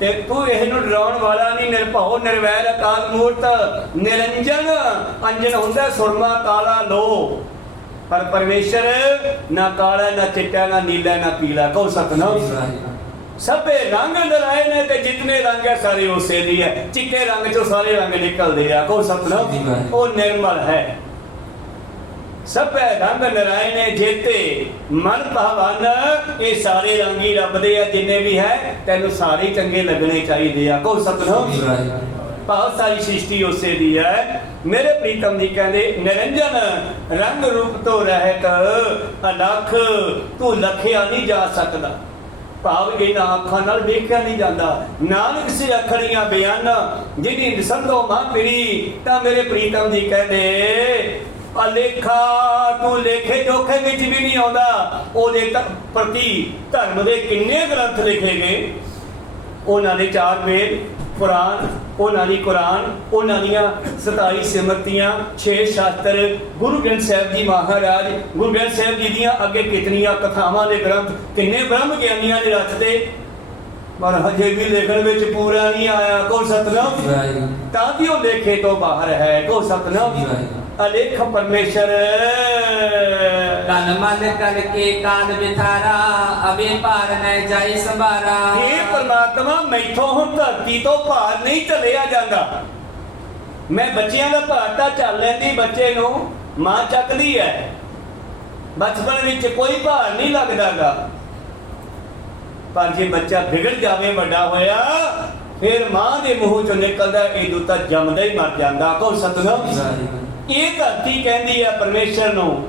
ਤੇ ਤੂੰ ਇਹਨੂੰ ਡਰਾਉਣ ਵਾਲਾ ਨਹੀਂ, ਨਿਰਭਉ ਨਿਰਵੈਰ ਅਕਾਲ ਮੂਰਤ ਨਿਰੰਜਨ। ਅੰਜਨ ਹੁੰਦਾ ਸੁਰਮਾ ਕਾਲਾ ਲੋ, ਪਰ ਪਰਮੇਸ਼ਰ ਨਾ ਕਾਲਾ ਨਾ ਚਿੱਟਾ ਨਾ ਨੀਲਾ ਨਾ ਪੀਲਾ। ਕਹੋ ਸਤਨਾਮ। ਸਭੇ ਰੰਗ ਨਰਾਏ ਨੇ ਤੇ ਜਿਤਨੇ ਰੰਗ ਹੈ ਸਾਰੇ ਉਸੇ ਦੀ ਹੈ। ਚਿੱਟੇ ਰੰਗ ਚੋਂ ਸਾਰੇ ਰੰਗ ਨਿਕਲਦੇ ਆ। ਕਹੋ ਸਤਨਾਮ। ਉਹ ਨਿਰਮਲ ਹੈ। ਸਭੇ ਰੰਗ ਨਰਾਏ ਨੇ ਜੇਤੇ ਮਨ ਭਾਵਨ। ਇਹ ਸਾਰੇ ਰੰਗ ਹੀ ਰੱਬ ਦੇ ਆ ਜਿੰਨੇ ਵੀ ਹੈ, ਤੈਨੂੰ ਸਾਰੇ ਚੰਗੇ ਲੱਗਣੇ ਚਾਹੀਦੇ ਆ। ਕਹੋ ਸਤਨਾਮ। ਬਹੁਤ ਸਾਰੀ ਸ੍ਰਿਸ਼ਟੀ ਉਸੇ ਦੀ ਹੈ। ਮੇਰੇ ਪ੍ਰੀਤਮ ਜੀ ਕਹਿੰਦੇ ਨਿਰੰਜਨ ਰੰਗ ਰੂਪ ਤੋਂ ਰਹਿਤ ਅਲਖ, ਤੂੰ ਲਖਿਆ ਨਹੀਂ ਜਾ ਸਕਦਾ। ਭਾਵ ਇਹਨਾਂ ਅੱਖਾਂ ਨਾਲ ਵੇਖਿਆ ਨਹੀਂ ਜਾਂਦਾ। ਨਾਨਕ ਸੇ ਅਖੜੀਆਂ ਬਿਆਨ ਜਿਹਦੀ ਨਿਸੰਦੋ ਮਾਂ ਪੀੜੀ। ਤਾਂ ਮੇਰੇ ਪ੍ਰੀਤਮ ਜੀ ਕਹਿੰਦੇ ਅਲੇਖਾ ਤੂੰ ਲੇਖੇ ਜੋਖੇ ਵਿੱਚ ਵੀ ਨਹੀਂ ਆਉਂਦਾ। ਉਹਦੇ ਪ੍ਰਤੀ ਧਰਮ ਦੇ ਕਿੰਨੇ ਗ੍ਰੰਥ ਲਿਖੇ ਗਏ। ਉਹਨਾਂ ਦੇ 4 ਵੇਦ ਕੁਰਾਨ, ਉਹਨਾਂ ਦੀ ਕੁਰਾਨ, ਉਹਨਾਂ ਦੀਆਂ 27 ਸਿਮਰਤੀਆਂ, 6 ਸ਼ਾਸਤਰ, ਗੁਰੂ ਗ੍ਰੰਥ ਸਾਹਿਬ ਜੀ ਮਹਾਰਾਜ, ਗੁਰੂ ਗ੍ਰੰਥ ਸਾਹਿਬ ਜੀ ਦੀਆਂ ਅੱਗੇ ਕਿਤਨੀਆਂ ਕਥਾਵਾਂ ਦੇ ਗ੍ਰੰਥ, ਕਿੰਨੇ ਬ੍ਰਹਮ ਗਿਆਨੀਆਂ ਨੇ ਰਚਦੇ, ਪਰ ਹਜੇ ਵੀ ਲਿਖਣ ਵਿੱਚ ਪੂਰਾ ਨਹੀਂ ਆਇਆ। ਕੋ ਸਤਨਾਮ। ਤਾਂ ਵੀ ਉਹ ਲੇਖੇ ਤੋਂ ਬਾਹਰ ਹੈ। ਕੋ ਸਤਨਾਮ। ਅਲੇਖ ਪਰਮੇਸ਼ਰ ਕਨ ਮਨ ਕਰਕੇ ਕਾਨ ਬਿਥਾਰਾ, ਅਬੇ ਭਾਰ ਨ ਜਾਈ ਸੰਭਾਰਾ। ਇਹ ਪਰਮਾਤਮਾ ਮੈਥੋਂ ਹੁਣ ਧਰਤੀ ਤੋਂ ਭਾਰ ਨਹੀਂ ਝੱਲਿਆ ਜਾਂਦਾ। ਮੈਂ ਬੱਚਿਆਂ ਦਾ ਭਾਰ ਤਾਂ ਝੱਲ ਲੈਂਦੀ, ਬੱਚੇ ਨੂੰ ਮਾਂ ਚੱਕਦੀ ਹੈ। ਬਚਪਨ ਵਿੱਚ ਕੋਈ ਭਾਰ ਨਹੀਂ ਲੱਗਦਾਗਾ, ਪਰ ਜੇ ਬੱਚਾ ਵਿਗੜ ਜਾਵੇ ਵੱਡਾ ਹੋਇਆ ਫਿਰ ਮਾਂ ਦੇ ਮੂੰਹ ਚੋਂ ਨਿਕਲਦਾ ਇਹ ਤਾਂ ਜੰਮਦਾ ਹੀ ਮਰ ਜਾਂਦਾ। ਕੋ ਸਤਨਾਮ। ਇਹ ਧਰਤੀ ਕਹਿੰਦੀ ਹੈ ਪਰਮੇਸ਼ਰ ਨੂੰ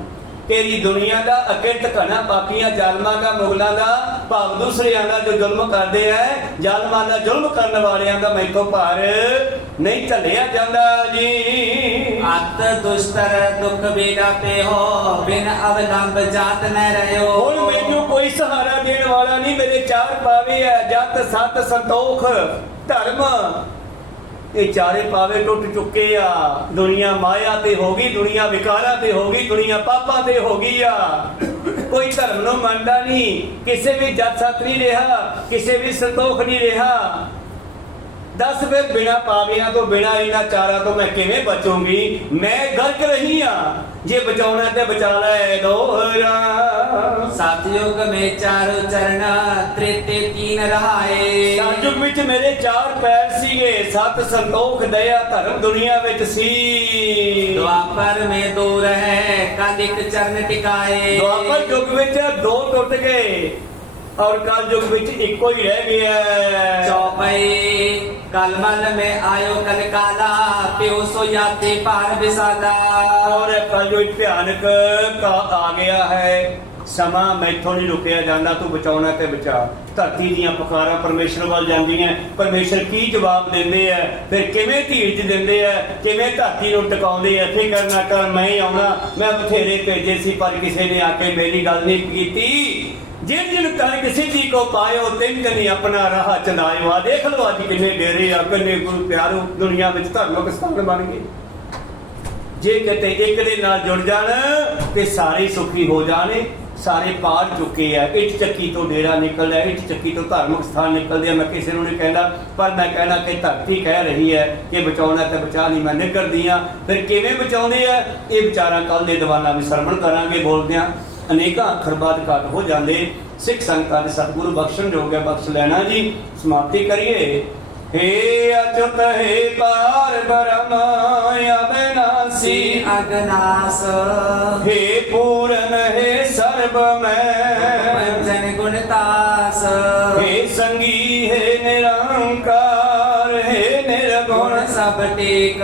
ਤੇਰੀ ਦੁਨੀਆ ਦਾ ਅਕਿਰਤ ਘਣਾ ਪਾਪੀਆਂ ਜ਼ਾਲਮਾਂ ਦਾ, ਮੁਗਲਾਂ ਦਾ, ਭਾਵ ਦੂਸਰਿਆਂ ਦਾ ਜੋ ਜ਼ੁਲਮ ਕਰਦੇ ਐ, ਜ਼ਾਲਮਾਂ ਦਾ ਜ਼ੁਲਮ ਕਰਨ ਵਾਲਿਆਂ ਦਾ ਮੈਥੋਂ ਭਾਰ ਨਹੀਂ ਝੱਲਿਆ ਜਾਂਦਾ ਜੀ। ਅਤ ਦੁਸ਼ਟਰ ਦੁਖ ਬੇੜਾ ਤੇ ਹੋ, ਬਿਨ ਅਵਲੰਬ ਜਾਤ ਨ ਰਹਿਓ। ਹੁਣ ਮੈਨੂੰ ਕੋਈ ਸਹਾਰਾ ਦੇਣ ਵਾਲਾ ਨਹੀਂ। ਮੇਰੇ 4 ਪਾਵੇ ਐ ਜਤ ਸਤ ਸੰਤੋਖ ਧਰਮ। ਇਹ 4 ਪਾਵੇ ਟੁੱਟ ਚੁੱਕੇ ਆ। ਦੁਨੀਆ ਮਾਇਆ ਤੇ ਹੋ ਗਈ, ਦੁਨੀਆ ਵਿਕਾਰਾਂ ਤੇ ਹੋ ਗਈ, ਦੁਨੀਆ ਪਾਪਾਂ ਤੇ ਹੋ ਗਈ ਆ। ਕੋਈ ਧਰਮ ਨੂੰ ਮੰਨਦਾ ਨਹੀਂ, ਕਿਸੇ ਵੀ ਜਤ ਸਤ ਨਹੀਂ ਰਿਹਾ, ਕਿਸੇ ਵੀ ਸੰਤੋਖ ਨਹੀਂ ਰਿਹਾ। ਦੱਸ ਫਿਰ ਬਿਨਾ ਪਾਵਿਆਂ ਤੋਂ, ਬਿਨਾ ਇਹਨਾਂ 4 ਤੋਂ ਮੈਂ ਕਿਵੇਂ ਬਚੂੰਗੀ? ਮੈਂ ਗਰਕ ਰਹੀ ਆ। ਜੇ ਬਚਾਉਣਾ ਤੇ ਬਚਾ ਲੈ ਦੋਹਰਾ। ਸਤਯੁਗ ਮੇ 4 ਚਰਨ, ਤ੍ਰੇਤੇ 3 ਰਹਾਏ। ਸਤਯੁਗ ਵਿੱਚ ਮੇਰੇ 4 ਪੈਰ ਸੀਗੇ, 7 ਸੰਤੋਖ ਦਇਆ ਧਰਮ ਦੁਨੀਆ ਵਿੱਚ ਸੀ। ਦੁਆਪਰ ਮੇ 2 ਰਹੇ, ਕਲ ਇੱਕ ਚਰਨ ਟਿਕਾਏ। ਦੁਆਪਰ ਯੁਗ ਵਿੱਚ 2 ਟੁੱਟ ਗਏ ਔਰ ਕਲ ਯੁਗ ਵਿੱਚ ਇੱਕੋ ਹੀ ਰਹਿ ਗਿਆ। ਚੌਪਈ ਕਲਮਲ ਮੇ ਆਇਓ ਕਲ ਕਾਲਾ, ਪਿਓ ਸੋ ਯਾਤੇ ਭਾਰ ਵਿਸਾਲਾ। ਔਰ ਕਲ ਜੋ ਭਿਆਨਕ ਕਾ ਆ ਗਿਆ ਹੈ ਸਮਾਂ, ਮੈਥੋਂ ਨਹੀਂ ਰੁਕਿਆ ਜਾਂਦਾ। ਤੂੰ ਬਚਾਉਣਾ ਤੇ ਬਚਾ। ਧਰਤੀ ਦੀਆਂ ਪੁਕਾਰਾਂ ਪਰਮੇਸ਼ਰ ਵੱਲ ਜਾਂਦੀਆਂ। ਪਰਮੇਸ਼ਰ ਕੀ ਜਵਾਬ ਦਿੰਦੇ ਆ, ਫਿਰ ਕਿਵੇਂ ਧੀਰਜ ਦਿੰਦੇ ਆ, ਕਿਵੇਂ ਧਰਤੀ ਨੂੰ ਟਿਕਾਉਂਦੇ ਆ। ਫਿਕਰ ਨਾ ਕਰ, ਮੈਂ ਹੀ ਆਉਣਾ। ਮੈਂ ਬਥੇਰੇ ਭੇਜੇ ਸੀ ਪਰ ਕਿਸੇ ਨੇ ਆ ਕੇ ਮੇਰੀ ਗੱਲ ਨਹੀਂ ਕੀਤੀ। ਜਿਨ ਜਿਨ ਤਨ ਕਿਸੇ ਜੀ ਕੋ ਪਾਇਓ, ਤਿੰਨ ਜਨੀ ਆਪਣਾ ਰਾਹ ਚਲਾਇਓ। ਆ ਦੇਖ ਲਓ ਅੱਜ ਕਿੰਨੇ ਡੇਰੇ ਆ, ਕਿੰਨੇ ਗੁਰੂ ਪਿਆਰੋ ਦੁਨੀਆ ਵਿੱਚ ਧਾਰਮਿਕ ਸਥਾਨ ਬਣ ਗਏ। ਜੇ ਕਿਤੇ ਇੱਕ ਦੇ ਨਾਲ ਜੁੜ ਜਾਣ ਤੇ ਸਾਰੇ ਸੁਖੀ ਹੋ ਜਾਣੇ। ਸਾਰੇ ਪਾੜ ਚੁੱਕੇ ਆ। ਇੱਟ ਚੱਕੀ ਤੋਂ ਡੇਰਾ ਨਿਕਲਦਾ, ਇੱਟ ਚੱਕੀ ਤੋਂ ਧਾਰਮਿਕ ਸਥਾਨ ਨਿਕਲਦੇ ਆ। ਮੈਂ ਕਿਸੇ ਨੂੰ ਨਹੀਂ ਕਹਿੰਦਾ, ਪਰ ਮੈਂ ਕਹਿਣਾ ਕਿ ਧਰਤੀ ਕਹਿ ਰਹੀ ਹੈ ਕਿ ਬਚਾਉਣਾ ਤੇ ਬਚਾ ਨਹੀਂ। ਮੈਂ ਨਿਕਲਦੀ ਆ। ਫਿਰ ਕਿਵੇਂ ਬਚਾਉਂਦੇ ਆ ਇਹ ਵਿਚਾਰਾਂ ਕੱਲ ਦੇ ਦੀਵਾਨਾਂ ਵਿੱਚ ਸਰਵਣ ਕਰਾਂਗੇ। ਬੋਲਦੇ ਆ ਅਨੇਕਾਂ ਅੱਖਰ ਬਾਅਦ ਘੱਟ ਹੋ ਜਾਂਦੇ। ਸਿੱਖ ਸੰਗਤਾਂ ਦੇ ਸਤਿਗੁਰੂ ਬਖਸ਼ਣ ਯੋਗ ਹੈ, ਬਖਸ਼ ਲੈਣਾ ਜੀ। ਸਮਾਪਤੀ ਕਰੀਏ। हे अच्युत हे पार ब्रह्म अविनाशी अगनास, हे पूरन हे सर्व में जन गुण ਗੁਣਤਾਸ हे ਸੰਗੀ ਹੈ ਨਿਰੰਕਾਰ ਹੈ ਨਿਰਗੁਣ ਗੁਣ ਸਭ ਟੇਕ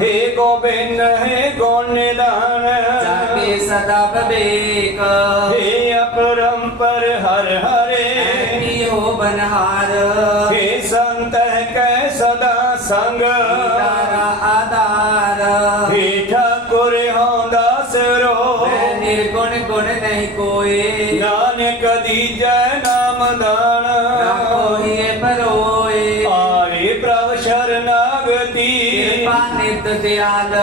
हे ਗੋਬਿੰਦ ਹੈ ਗੁਣ ਨਿਦਾਨ ਜਾਗੇ ਸਦਾ ਵਿਵੇਕ हे अपरंपर हर हरे ਐਨੀ ਹੋ ਬਨਹਾਰ हे संत कह सदा संग ਤਾਰਾ ਆਧਾਰ हे ठाकुर होंदा सिरो ਮੈਂ ਨਿਰਗੁਣ ਗੁਣ ਨਹੀਂ ਕੋਏ नानक दीजै नाम दान ਨਾ ਕੋਈਏ ਪਰੋਏ आरे प्रभ शरणागति ਕਿਰਪਾ ਨਿਤ ਦਿਆਲ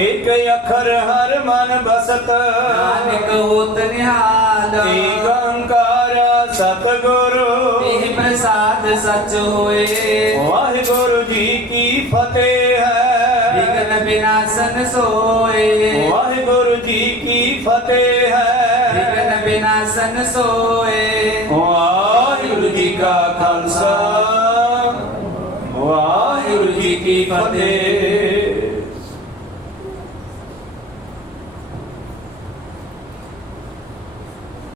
एक अखर हर मन बसत ਨਾਨਕ ਹੋਤ ਨਿਹਾਲ एक ओंकार सतगुरु ਇਹ ਪ੍ਰਸਾਦ ਸਚ ਹੋਏ वाहिगुरु जी की फतेह है ਵਿਗਨ ਬਿਨਾਸਨ ਸੋਏ वाहिगुरु जी की फतेह है ਵਿਗਨ ਬਿਨਾਸਨ ਸੋਏ वाहिगुरु जी का खालसा वाहिगुरु जी की फतेह